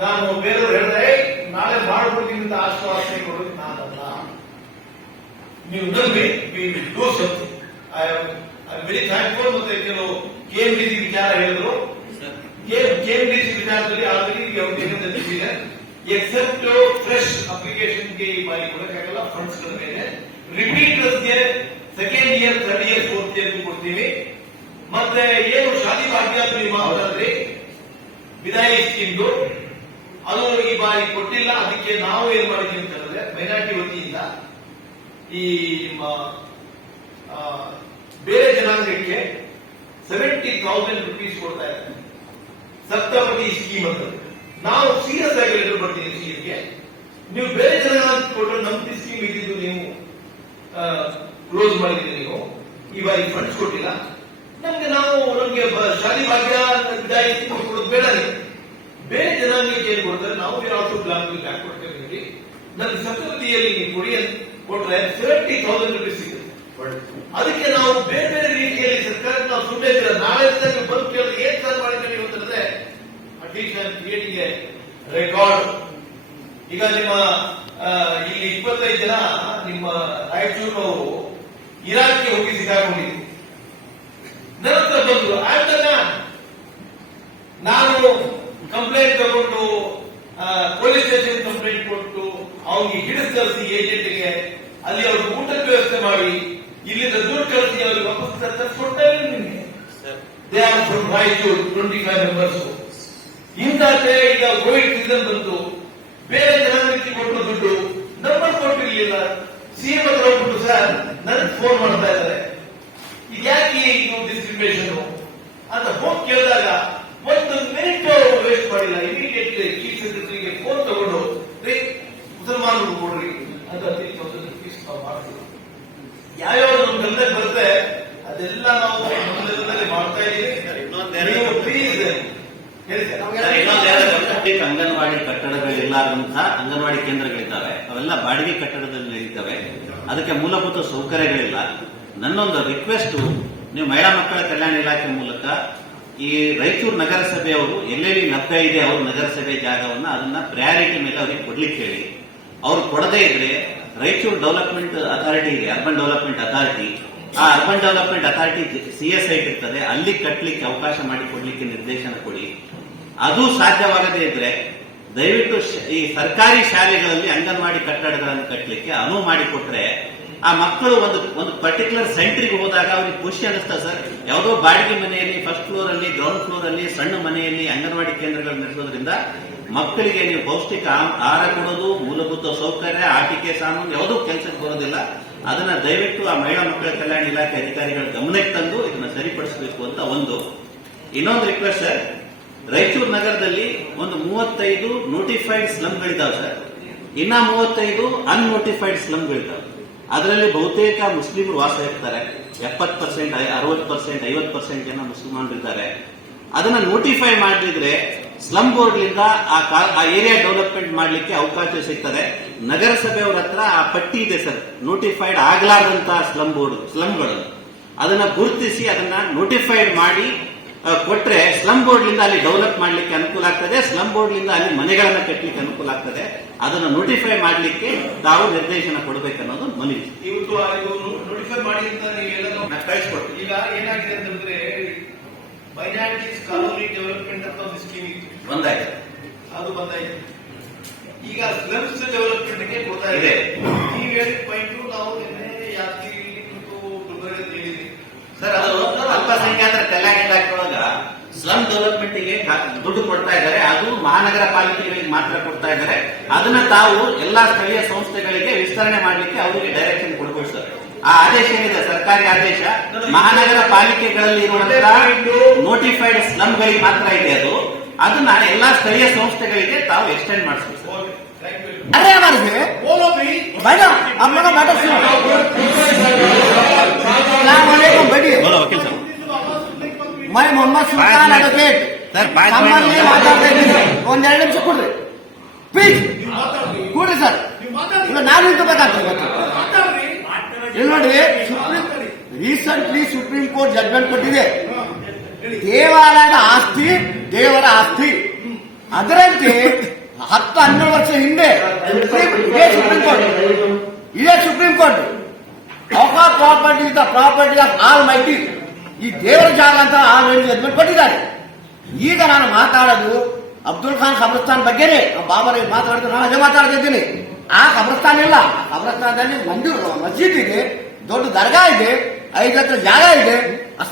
ನಾನು ಬೇರೆಯವರು ಹೇಳಿದ್ರೆ ನಾಳೆ ಮಾಡ್ಬಿಡ್ತೀನಿ ಅಂತ ಆಶ್ವಾಸನೆ ಕೊಡೋದು ನಾನಲ್ಲ. ನೀವು ನಂಬಿ we will do something. I am very thankful. ಮತ್ತೆ ಕೆಲವು KMDC ವಿಚಾರ ಹೇಳಿದ್ರು. KMDC ವಿಚಾರದಲ್ಲಿ ಆಲ್ರೆಡಿ ಇದೆ. ಎಕ್ಸೆಪ್ಟ್ ಫ್ರೆಶ್ ಅಪ್ಲಿಕೇಶನ್ಗೆ ಈ ಬಾರಿ ಕೊಡಕ್ಕಾಗಲ್ಲ. ಫಂಡ್ಸ್ ಗಳ ಮೇಲೆ ರಿಪೀಟರ್ಸ್ಗೆ second year, third year, fourth year ಕೊಡ್ತೀವಿ. ಮತ್ತೆ ಏನು ಶಾದಿ ಭಾಗ್ಯ ನೀವು ಮಾತಾಡಿದ್ರಿ, ವಿದಾಯಿ ಸ್ಕೀಮ್ದು, ಅದು ಈ ಬಾರಿ ಕೊಟ್ಟಿಲ್ಲ. ಅದಕ್ಕೆ ನಾವು ಏನ್ ಮಾಡಿದ್ವಿ ಅಂತ ಹೇಳಿದ್ರೆ, ಮೈನಾರಿಟಿ ವತಿಯಿಂದ ಈ ನಿಮ್ಮ ಬೇರೆ ಜನಾಂಗಕ್ಕೆ 70,000 rupees ಕೊಡ್ತಾ ಇದ್ದಾರೆ. ಸಪ್ತಪದಿ ಸ್ಕೀಮ್ ಅಂತ ನಾವು ಸೀರಿಯಸ್ ಆಗಿ ಲೆಟರ್ ಬರ್ತೀನಿ ಸ್ಕೀಮ್ಗೆ. ನೀವು ಬೇರೆ ಜನಾಂಗ ಕೊಟ್ಟರೆ ನಮ್ದು ಸ್ಕೀಮ್ ಇದ್ದಿದ್ದು ನೀವು ಕ್ಲೋಸ್ ಮಾಡಿದ್ರಿ. ನೀವು ಈ ಬಾರಿ ಫಂಡ್ಸ್ ಕೊಟ್ಟಿಲ್ಲ. ನಮ್ಗೆ ಶಾದಿ ಭಾಗ್ಯ, ವಿದಾಯಿ ಕೊಡೋದು ಬೇಡ. ನೀವು ಬೇರೆ ಜನಾಂಗಕ್ಕೆ ಏನ್ ಕೊಡ್ತಾರೆ, ನಾವು ಆಲ್ಸೋ ಬ್ಲಾಕ್ ಕೊಡ್ತೇವೆ. ನನ್ನ ಸಪ್ತಪದಿಯಲ್ಲಿ ನೀವು ಕೊಡಿ ಕೊಟ್ರೆ 70,000 rupees ಸಿಗುತ್ತೆ. ಅದಕ್ಕೆ ನಾವು ಬೇರೆ ಬೇರೆ ರೀತಿಯಲ್ಲಿ ಸರ್ಕಾರಕ್ಕೆ ನಾವು ಸುಮ್ಮನೆ ಇದ್ದೀರ. ನಾಳೆ ಬಂದು ಕೇಳಿದ್ರೆ ಏನ್ ಸರ್ ಮಾಡಿದ್ರೆ ನೀವು ಅಂತಂದ್ರೆ, ಅಟ್ಲೀಸ್ಟ್ ಕ್ರಿಯೇಟಿಂಗ್ ಎ ರೆಕಾರ್ಡ್. ಈಗ ನಿಮ್ಮ ಇಲ್ಲಿ 25 ಜನ ನಿಮ್ಮ ರಾಯಚೂರಿನವರು ಇರಾಕ್ಗೆ ಹೋಗಿ ಸಿಕ್ಕಾಕೊಂಡಿದ್ರು. ನನ್ನ ಹತ್ರ ಬಂದ್ರು. ನಾನು ಕಂಪ್ಲೇಂಟ್ ತಗೊಂಡು ಪೊಲೀಸ್ ಸ್ಟೇಷನ್ ಕಂಪ್ಲೇಂಟ್ ಕೊಟ್ಟು ಅವ್ನಿಗೆ ಹಿಡಿಸ್ ಕಳಿಸಿ ಏಜೆಂಟ್ಗೆ ಅಲ್ಲಿ ಅವ್ರಿಗೆ ಊಟದ ವ್ಯವಸ್ಥೆ ಮಾಡಿ ಇಲ್ಲಿಂದ ದುಡ್ಡು ಕಳಿಸಿ ಅವ್ರಿಗೆ ವಾಪಸ್ ಕೊಡ್ತಾರೆ ನಿಮಗೆ. They are from Raichur 25 members. ಇಂಥದ್ದೇ ಈಗ ಕೋವಿಡ್ ಸೀಸನ್ ಬಂತು, ಬೇರೆ ಜನರಿಗೆ ಕೊಟ್ಟು ದುಡ್ಡು ನಂಬರ್ ಕೊಟ್ಟಿರ್ಲಿಲ್ಲ. ಸಿಎಂ ಹತ್ರ ಹೋಗ್ಬಿಟ್ಟು ಸರ್ ನನಗೆ ಫೋನ್ ಮಾಡ್ತಾ ಇದ್ದಾರೆ, ಈಗ ಯಾಕೆ ಇದು ಡಿಸ್ಟ್ರಿಬ್ಯೂಷನ್ ಅಂತ ಹೋಗಿ ಕೇಳಿದಾಗ ಒಂದು ಮಿನಿಟ್ ವೇಸ್ಟ್ ಮಾಡಿಲ್ಲ. ಇಮಿಡಿಯೇಟ್ಲಿ ಚೀಫ್ ಸೆಕ್ರೆಟರಿಗೆ ಫೋನ್ ತಗೊಂಡು ಮುಸಲ್ಮಾನರು ಕೊಡ್ರಿ ಅಂತ 30,000 ಫೀಸ್ ನಾವು ಮಾಡ್ತೀವಿ. ಯಾವ್ಯಾವ ನಮ್ಮ ಗಮನಕ್ಕೆ ಬರುತ್ತೆ ಅದೆಲ್ಲ ನಾವು ಗಮನದಲ್ಲಿ ಮಾಡ್ತಾ ಇದ್ದೀವಿ. ಪ್ಲೀಸ್ ಅಂಗನವಾಡಿ ಕಟ್ಟಡಗಳಿಲ್ಲಾದಂತಹ ಅಂಗನವಾಡಿ ಕೇಂದ್ರಗಳಿದ್ದಾವೆ, ಅವೆಲ್ಲ ಬಾಡಿಗೆ ಕಟ್ಟಡದಲ್ಲಿ ನಡೀತವೆ, ಅದಕ್ಕೆ ಮೂಲಭೂತ ಸೌಕರ್ಯಗಳಿಲ್ಲ. ನನ್ನೊಂದು ರಿಕ್ವೆಸ್ಟ್, ನೀವು ಮಹಿಳಾ ಮಕ್ಕಳ ಕಲ್ಯಾಣ ಇಲಾಖೆ ಮೂಲಕ ಈ ರಾಯಚೂರು ನಗರಸಭೆಯವರು ಎಲ್ಲೆಲ್ಲಿ ಲಭ್ಯ ಇದೆ ಅವ್ರ ನಗರಸಭೆ ಜಾಗವನ್ನ ಅದನ್ನ ಪ್ರಯಾರಿಟಿ ಮೇಲೆ ಅವ್ರಿಗೆ ಕೊಡ್ಲಿಕ್ಕೆ ಹೇಳಿ. ಅವ್ರು ಕೊಡದೇ ಇದ್ರೆ ರಾಯಚೂರು ಡೆವಲಪ್ಮೆಂಟ್ ಅಥಾರಿಟಿ ಇದೆ, ಅರ್ಬನ್ ಡೆವಲಪ್ಮೆಂಟ್ ಅಥಾರಿಟಿ, ಆ ಅರ್ಬನ್ ಡೆವಲಪ್ಮೆಂಟ್ ಅಥಾರಿಟಿ CS ಇರ್ತದೆ, ಅಲ್ಲಿ ಕಟ್ಟಲಿಕ್ಕೆ ಅವಕಾಶ ಮಾಡಿ ಕೊಡ್ಲಿಕ್ಕೆ ನಿರ್ದೇಶನ ಕೊಡಿ. ಅದು ಸಾಧ್ಯವಾಗದೇ ಇದ್ರೆ ದಯವಿಟ್ಟು ಈ ಸರ್ಕಾರಿ ಶಾಲೆಗಳಲ್ಲಿ ಅಂಗನವಾಡಿ ಕಟ್ಟಡಗಳನ್ನು ಕಟ್ಟಲಿಕ್ಕೆ ಅನುವು ಮಾಡಿಕೊಟ್ರೆ ಆ ಮಕ್ಕಳು ಒಂದು ಪರ್ಟಿಕ್ಯುಲರ್ ಸೆಂಟ್ರಿಗೆ ಹೋದಾಗ ಅವ್ರಿಗೆ ಖುಷಿ ಅನಿಸ್ತದೆ. ಸರ್, ಯಾವುದೋ ಬಾಡಿಗೆ ಮನೆಯಲ್ಲಿ ಫಸ್ಟ್ ಫ್ಲೋರ್ ಅಲ್ಲಿ, ಗ್ರೌಂಡ್ ಫ್ಲೋರ್ ಅಲ್ಲಿ, ಸಣ್ಣ ಮನೆಯಲ್ಲಿ ಅಂಗನವಾಡಿ ಕೇಂದ್ರಗಳನ್ನು ನಡೆಸೋದ್ರಿಂದ ಮಕ್ಕಳಿಗೆ ನೀವು ಪೌಷ್ಟಿಕ ಆಹಾರ ಕೊಡೋದು, ಮೂಲಭೂತ ಸೌಕರ್ಯ, ಆಟಿಕೆ ಸಾಮಾನು ಯಾವುದೂ ಕೆಲಸಕ್ಕೆ ಬರೋದಿಲ್ಲ. ಅದನ್ನ ದಯವಿಟ್ಟು ಆ ಮಹಿಳಾ ಮಕ್ಕಳ ಕಲ್ಯಾಣ ಇಲಾಖೆ ಅಧಿಕಾರಿಗಳ ಗಮನಕ್ಕೆ ತಂದು ಇದನ್ನ ಸರಿಪಡಿಸಬೇಕು ಅಂತ ಒಂದು. ಇನ್ನೊಂದು ರಿಕ್ವೆಸ್ಟ್ ಸರ್, ರಾಯಚೂರು ನಗರದಲ್ಲಿ ಒಂದು 35 ನೋಟಿಫೈಡ್ ಸ್ಲಮ್ಗಳಿದ್ದಾವೆ ಸರ್, ಇನ್ನ 35 ಅನ್ನೋಟಿಫೈಡ್ ಸ್ಲಮ್ಗಳಿದ್ದಾವೆ. ಅದರಲ್ಲಿ ಬಹುತೇಕ ಮುಸ್ಲಿಮರು ವಾಸ ಇರ್ತಾರೆ. 70%, 60%, 50% ಜನ ಮುಸಲ್ಮಾನರಿದ್ದಾರೆ. ಅದನ್ನ ನೋಟಿಫೈ ಮಾಡದಿದ್ರೆ ಸ್ಲಮ್ ಬೋರ್ಡ್ನಿಂದ ಆ ಏರಿಯಾ ಡೆವಲಪ್ಮೆಂಟ್ ಮಾಡಲಿಕ್ಕೆ ಅವಕಾಶ ಸಿಗ್ತದೆ. ನಗರಸಭೆಯವರ ಹತ್ರ ಆ ಪಟ್ಟಿ ಇದೆ ಸರ್, ನೋಟಿಫೈಡ್ ಆಗಲಾರದಂತಹ ಸ್ಲಮ್ಗಳು, ಅದನ್ನ ಗುರುತಿಸಿ ಅದನ್ನ ನೋಟಿಫೈಡ್ ಮಾಡಿ ಕೊಟ್ರೆ ಸ್ಲಮ್ ಬೋರ್ಡ್ನಿಂದ ಅಲ್ಲಿ ಡೆವಲಪ್ ಮಾಡಲಿಕ್ಕೆ ಅನುಕೂಲ ಆಗ್ತದೆ, ಸ್ಲಮ್ ಬೋರ್ಡ್ನಿಂದ ಅಲ್ಲಿ ಮನೆಗಳನ್ನ ಕಟ್ಟಲಿಕ್ಕೆ ಅನುಕೂಲ ಆಗ್ತದೆ. ಅದನ್ನ ನೋಟಿಫೈ ಮಾಡಲಿಕ್ಕೆ ತಾವು ನಿರ್ದೇಶನ ಕೊಡಬೇಕನ್ನೋದು ಮನವಿ. ಇವತ್ತು ನೋಟಿಫೈ ಮಾಡಿ ಅಂತ ನೀವೆಲ್ಲ ಕಳಿಸ್ಕೊಟ್ಟು. ಈಗ ಏನಾಗಿದೆ ಅಂತಂದ್ರೆ ಮೈನಾರಿಟೀಸ್ ಕಾಲೋನಿ ಡೆವಲಪ್ಮೆಂಟ್ ಅಂತ ಒಂದು ಸ್ಕೀಮ್ ಇತ್ತು, ಬಂದಾಯ್ತು, ಅದು ಬಂದಾಯ್ತು. ಈಗ ಸ್ಲಮ್ಸ್ ಡೆವಲಪ್ಮೆಂಟ್ಗೆ ಕೊಡ್ತಾ ಇದೆ. ನೀವು ಹೇಳಿದ ಪಾಯಿಂಟ್ ನಾವು ಯಾದಗಿರಿ ಗುಲ್ಬರ್ಗ ಹೇಳಿದ್ವಿ ಸರ್. ಅದು ಅಲ್ಪಸಂಖ್ಯಾತರ ಕಲ್ಯಾಣ ಇಲಾಖೆ ಒಳಗ ಸ್ಲಮ್ ಡೆವಲಪ್ಮೆಂಟ್ಗೆ ದುಡ್ಡು ಕೊಡ್ತಾ ಇದ್ದಾರೆ, ಅದು ಮಹಾನಗರ ಪಾಲಿಕೆಗಳಿಗೆ ಮಾತ್ರ ಕೊಡ್ತಾ ಇದ್ದಾರೆ. ಅದನ್ನ ತಾವು ಎಲ್ಲಾ ಸ್ಥಳೀಯ ಸಂಸ್ಥೆಗಳಿಗೆ ವಿಸ್ತರಣೆ ಮಾಡಲಿಕ್ಕೆ ಅವರಿಗೆ ಡೈರೆಕ್ಷನ್ ಕೊಡಬೇಕು ಸರ್. ಆ ಆದೇಶ ಏನಿದೆ, ಸರ್ಕಾರಿ ಆದೇಶ, ಮಹಾನಗರ ಪಾಲಿಕೆಗಳಲ್ಲಿ ಇರುವಂತಹ ನೋಟಿಫೈಡ್ ಸ್ಲಮ್ಗಳಿಗೆ ಮಾತ್ರ ಇದೆ. ಅದನ್ನ ಎಲ್ಲಾ ಸ್ಥಳೀಯ ಸಂಸ್ಥೆಗಳಿಗೆ ತಾವು ಎಕ್ಸ್ಟೆಂಡ್ ಮಾಡಿಸ್ಬೇಕು ಸರ್. अरे हमारे से बोलो भाई ना, आप लोग बैठो सुनो। सलामुअलैकुम, बैठिए। बोलो वकील साहब। मैं मोहम्मद सुल्तान एडवोकेट सर 5 मिनट ಮಾತಾಡ್ತಾ ಇದ್ದೀನಿ. ಒಂದೆರಡು ನಿಮಿಷ ಕೊಡ್ರಿ ಪ್ಲೀಸ್, ಕೊಡ್ರಿ ಸರ್. ಈಗ ನಾನು ನಿಂತ್ಕೋಬೇಕಾಗ್ತದೆ. ಇಲ್ಲಿ ನೋಡಿ, ರೀಸೆಂಟ್ಲಿ ಸುಪ್ರೀಂ ಕೋರ್ಟ್ ಜಡ್ಜ್ಮೆಂಟ್ ಕೊಟ್ಟಿದೆ, ದೇವಾಲಯದ ಆಸ್ತಿ ದೇವರ ಆಸ್ತಿ. ಅದರಂತೆ 10-12 ವರ್ಷ ಹಿಂದೆ ಇದೇ supreme court of property is the property of all mighty, ಈ ದೇವರ ಜಾಗ ಅಂತ ಆಲ್ರೆಡಿ ಜಡ್ಜ್ಮೆಂಟ್ ಕೊಟ್ಟಿದ್ದಾರೆ. ಈಗ ನಾನು ಮಾತಾಡೋದು ಅಬ್ದುಲ್ ಖಾನ್ ಖಬ್ರಸ್ತಾನ್ ಬಗ್ಗೆನೇ. ಬಾಬರ್ ಮಾತಾಡಿದ್ರು, ನಾನು ಅದೇ ಮಾತಾಡ್ತಿದ್ದೀನಿ. ಆ ಖಬ್ರಸ್ತಾನ್ ಇಲ್ಲ, ಖಬ್ರಸ್ತಾನದಲ್ಲಿ ಮಸ್ಜಿದ್ ಇದೆ, ದೊಡ್ಡ ದರ್ಗಾ ಇದೆ, 5 ಎಕರೆ ಜಾಗ ಇದೆ,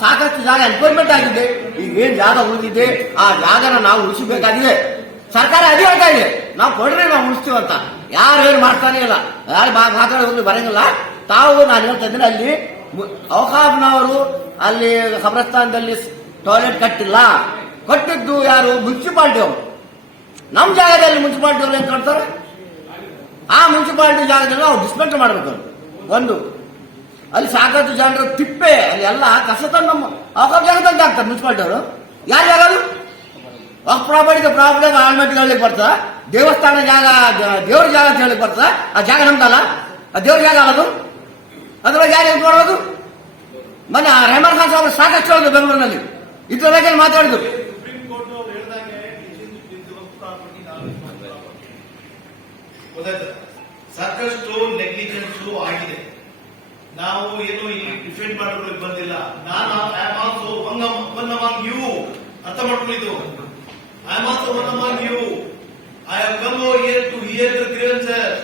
ಸಾಕಷ್ಟು ಜಾಗ ಎನ್ಕ್ವೈರ್ಮೆಂಟ್ ಆಗಿದೆ. ಈಗ ಏನ್ ಜಾಗ ಉಳಿದಿದೆ ಆ ಜಾಗನ ನಾವು ಉಳಿಸಬೇಕಾಗಿದೆ. ಸರ್ಕಾರ ಅದೇ ಹೇಳ್ತಾ ಇದೆ, ನಾವು ಕೊಡ್ರಿ ನಾವು ಉಳಿಸ್ತೀವಿ ಅಂತ. ಯಾರು ಏನ್ ಮಾಡ್ತಾನೆ ಇಲ್ಲ, ಯಾರು ಮಾತಾಡೋದು ಬರಂಗಿಲ್ಲ. ತಾವು ನಾನು ಹೇಳ್ತಾ ಇದ್ದೀನಿ, ಅಲ್ಲಿ ಔಕಾಫ್ನವರು ಅಲ್ಲಿ ಖಬ್ರಸ್ತಾನದಲ್ಲಿ ಟಾಯ್ಲೆಟ್ ಕಟ್ಟಿಲ್ಲ, ಕಟ್ಟಿದ್ದು ಯಾರು? ಮುನ್ಸಿಪಾಲಿಟಿ ಅವರು. ನಮ್ಮ ಜಾಗದಲ್ಲಿ ಮುನ್ಸಿಪಾಲಿಟಿ ಅವರು ಏನ್ ಮಾಡ್ತಾರೆ? ಆ ಮುನ್ಸಿಪಾಲಿಟಿ ಜಾಗದಲ್ಲಿ ನಾವು ಡಿಸ್ಮೆಂಟಲ್ ಮಾಡಬೇಕು. ಒಂದು ಅಲ್ಲಿ ಸಾಕಷ್ಟು ಜನರು ತಿಪ್ಪೆ, ಅಲ್ಲಿ ಎಲ್ಲ ಕಸ ತಂದು ನಮ್ಮ ಔಕಾಫ್ ಜಾಗದಲ್ಲಿ ಹಾಕ್ತಾರೆ ಮುನ್ಸಿಪಾಲಿಟಿ ಅವರು. ಯಾರು ಜಾಗ ಅದು? ಪ್ರಾಪರ್ಟಿ ಆಲ್ಮೆಂಟ್ ಹೇಳಲಿಕ್ಕೆ ಬರ್ತದ? ದೇವಸ್ಥಾನ ಜಾಗ, ದೇವ್ರ ಜಾಗ ಅಂತ ಹೇಳಲಿಕ್ಕೆ ಬರ್ತದ? ಆ ಜಾಗ ನಮ್ದಲ್ಲ, ಆ ದೇವ್ರ ಜಾಗ ಅಲ್ಲದು. ಅದ್ರೊಳಗೆ ಯಾರು ಏನು ಮಾಡೋದು? ಮೊನ್ನೆ ರೆಹಮಾನ್ ಖಾನ್ ಸಾಹೇಬ್ ಸಾಕಷ್ಟು ಹೇಳಿದ್ರು ಬೆಂಗಳೂರಿನಲ್ಲಿ, ಇದ್ರ ಬಗ್ಗೆ ಮಾತಾಡಿದ್ರು. ಸುಪ್ರೀಂ ಕೋರ್ಟ್ ಅವರು ಹೇಳಿದಾಗ ಸಾಕಷ್ಟು ನೆಗ್ಲಿಜೆನ್ಸ್ ಆಗಿದೆ. ನಾವು ಏನು ಇಲ್ಲಿ ಡಿಫೆಂಡ್ ಮಾಡ್ಕೊಳ್ಳಿಕ್ಕೆ ಬಂದಿಲ್ಲ. ನಾನು I am also one among you, ಅರ್ಥ ಮಾಡ್ಕೊಂಡಿದ್ದು. I am also also one among you. I have come over here to hear the grievances.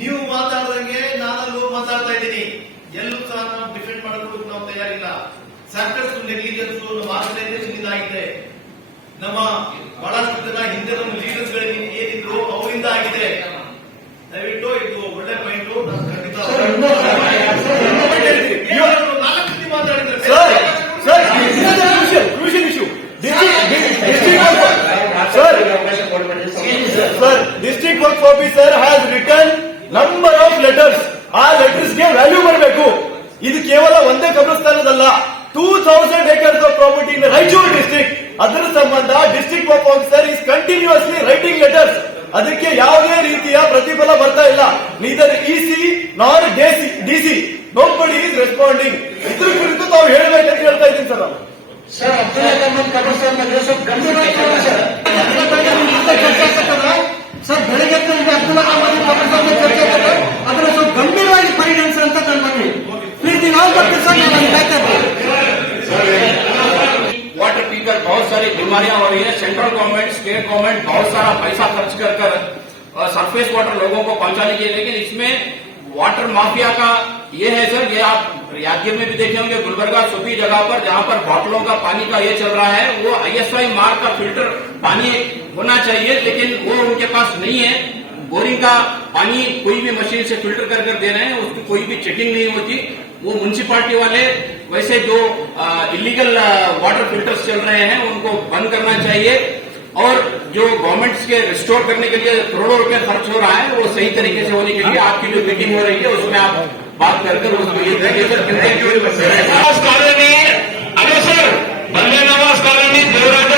ನೀವು ಮಾತಾಡ್ದಂಗೆ ನಾನಲ್ಲಿ ಹೋಗಿ ಮಾತಾಡ್ತಾ ಇದ್ದೀನಿ. ಎಲ್ಲೂ ಸಹ ನಾವು ಡಿಫೆಂಡ್ ಮಾಡೋದಕ್ಕೆ ನಾವು ತಯಾರಿಲ್ಲ. ಸಾಕಷ್ಟು ನೆಗ್ಲಿಜೆನ್ಸ್ ನಮ್ಮ ಆರ್ಗನೈಸೇಷನ್ ಆಗಿದೆ. ನಮ್ಮ ಬಹಳಷ್ಟು ಜನ ಹಿಂದೆ ನಮ್ಮ ಲೀಡರ್ಸ್ ಗಳಿಗೆ ಏನಿದ್ರು ಅವರಿಂದ ಆಗಿದೆ. ದಯವಿಟ್ಟು ಇದು ಒಳ್ಳೆ ಪಾಯಿಂಟ್. ನಾನು ಖಂಡಿತ 4 ಸತಿ ಮಾತಾಡಿದ್ರೆ crucial issue. District work officer has written number of letters. ಆ ಲೆಟರ್ಸ್ ಗೆ ವ್ಯಾಲ್ಯೂ ಬರಬೇಕು. ಇದು ಕೇವಲ ಒಂದೇ ಕಬ್ರಸ್ಥಾನದಲ್ಲ, 2000 acres of property in Raichur district. ಅದರ ಸಂಬಂಧ district work officer is continuously writing letters. ಅದಕ್ಕೆ ಯಾವುದೇ ರೀತಿಯ ಪ್ರತಿಫಲ ಬರ್ತಾ ಇಲ್ಲ. ನೀದರ್ ಇಸಿ ನಾರ್ ಡಿಸಿ ನೋಬಡಿ ಇಸ್ ರೆಸ್ಪಾಂಡಿಂಗ್. ಇದ್ರ ಕುರಿತು ತಾವು ಹೇಳಬೇಕಂತ ಹೇಳ್ತಾ ಇದ್ದೀನಿ ಸರ್. ಸರ್ ಅಬ್ದುಲ್ ಅಹಮದ್ ಕಬ್ರಸ್ಥಾನ್ ಬಗ್ಗೆ ಸ್ವಲ್ಪ ಗಂಭೀರವಾಗಿ ಸರ್ ಸರ್ ಬೆಳಗ್ಗೆ ಅಬ್ದುಲ್ ಅಹಮದ್ ಕಬ್ರಸ್ಥಾನ್ ಚರ್ಚೆ ಅದನ್ನ ಸ್ವಲ್ಪ ಗಂಭೀರವಾಗಿ ಪರಿಗಣಿಸಿ ಅಂತ ನನ್ನ ಮನವಿ. ಪ್ಲೀಸ್ ನೀವು ಆಲ್ ಬರ್ತೀವಿ ಸರ್. वाटर पीकर बहुत सारी बीमारियां हो रही है. सेंट्रल गवर्नमेंट, स्टेट गवर्नमेंट बहुत सारा पैसा खर्च कर सरफेस वाटर लोगों को पहुंचाने के लिए, लेकिन इसमें वाटर माफिया का ये है सर, ये आप यादगिर में भी देखे होंगे, गुलबर्गा सभी जगह पर जहां पर बॉटलों का पानी का ये चल रहा है, वो ISI मार्क का फिल्टर पानी होना चाहिए, लेकिन वो उनके पास नहीं है. बोरिंग का पानी कोई भी मशीन से फिल्टर कर दे रहे हैं, उसकी कोई भी चेकिंग नहीं होती. वो म्युनिसिपालिटी वाले वैसे जो इलीगल वाटर फिल्टर्स चल रहे हैं उनको बंद करना चाहिए, और जो गवर्नमेंट्स के रिस्टोर करने के लिए करोड़ों रुपए खर्च हो रहा है वो सही तरीके से होने के लिए आपकी जो मीटिंग हो रही है उसमें आप बात कर उसको ये करिए सर. नवाज कॉलोनी, अरे सर बल्ले नवाज कॉलोनी देवराज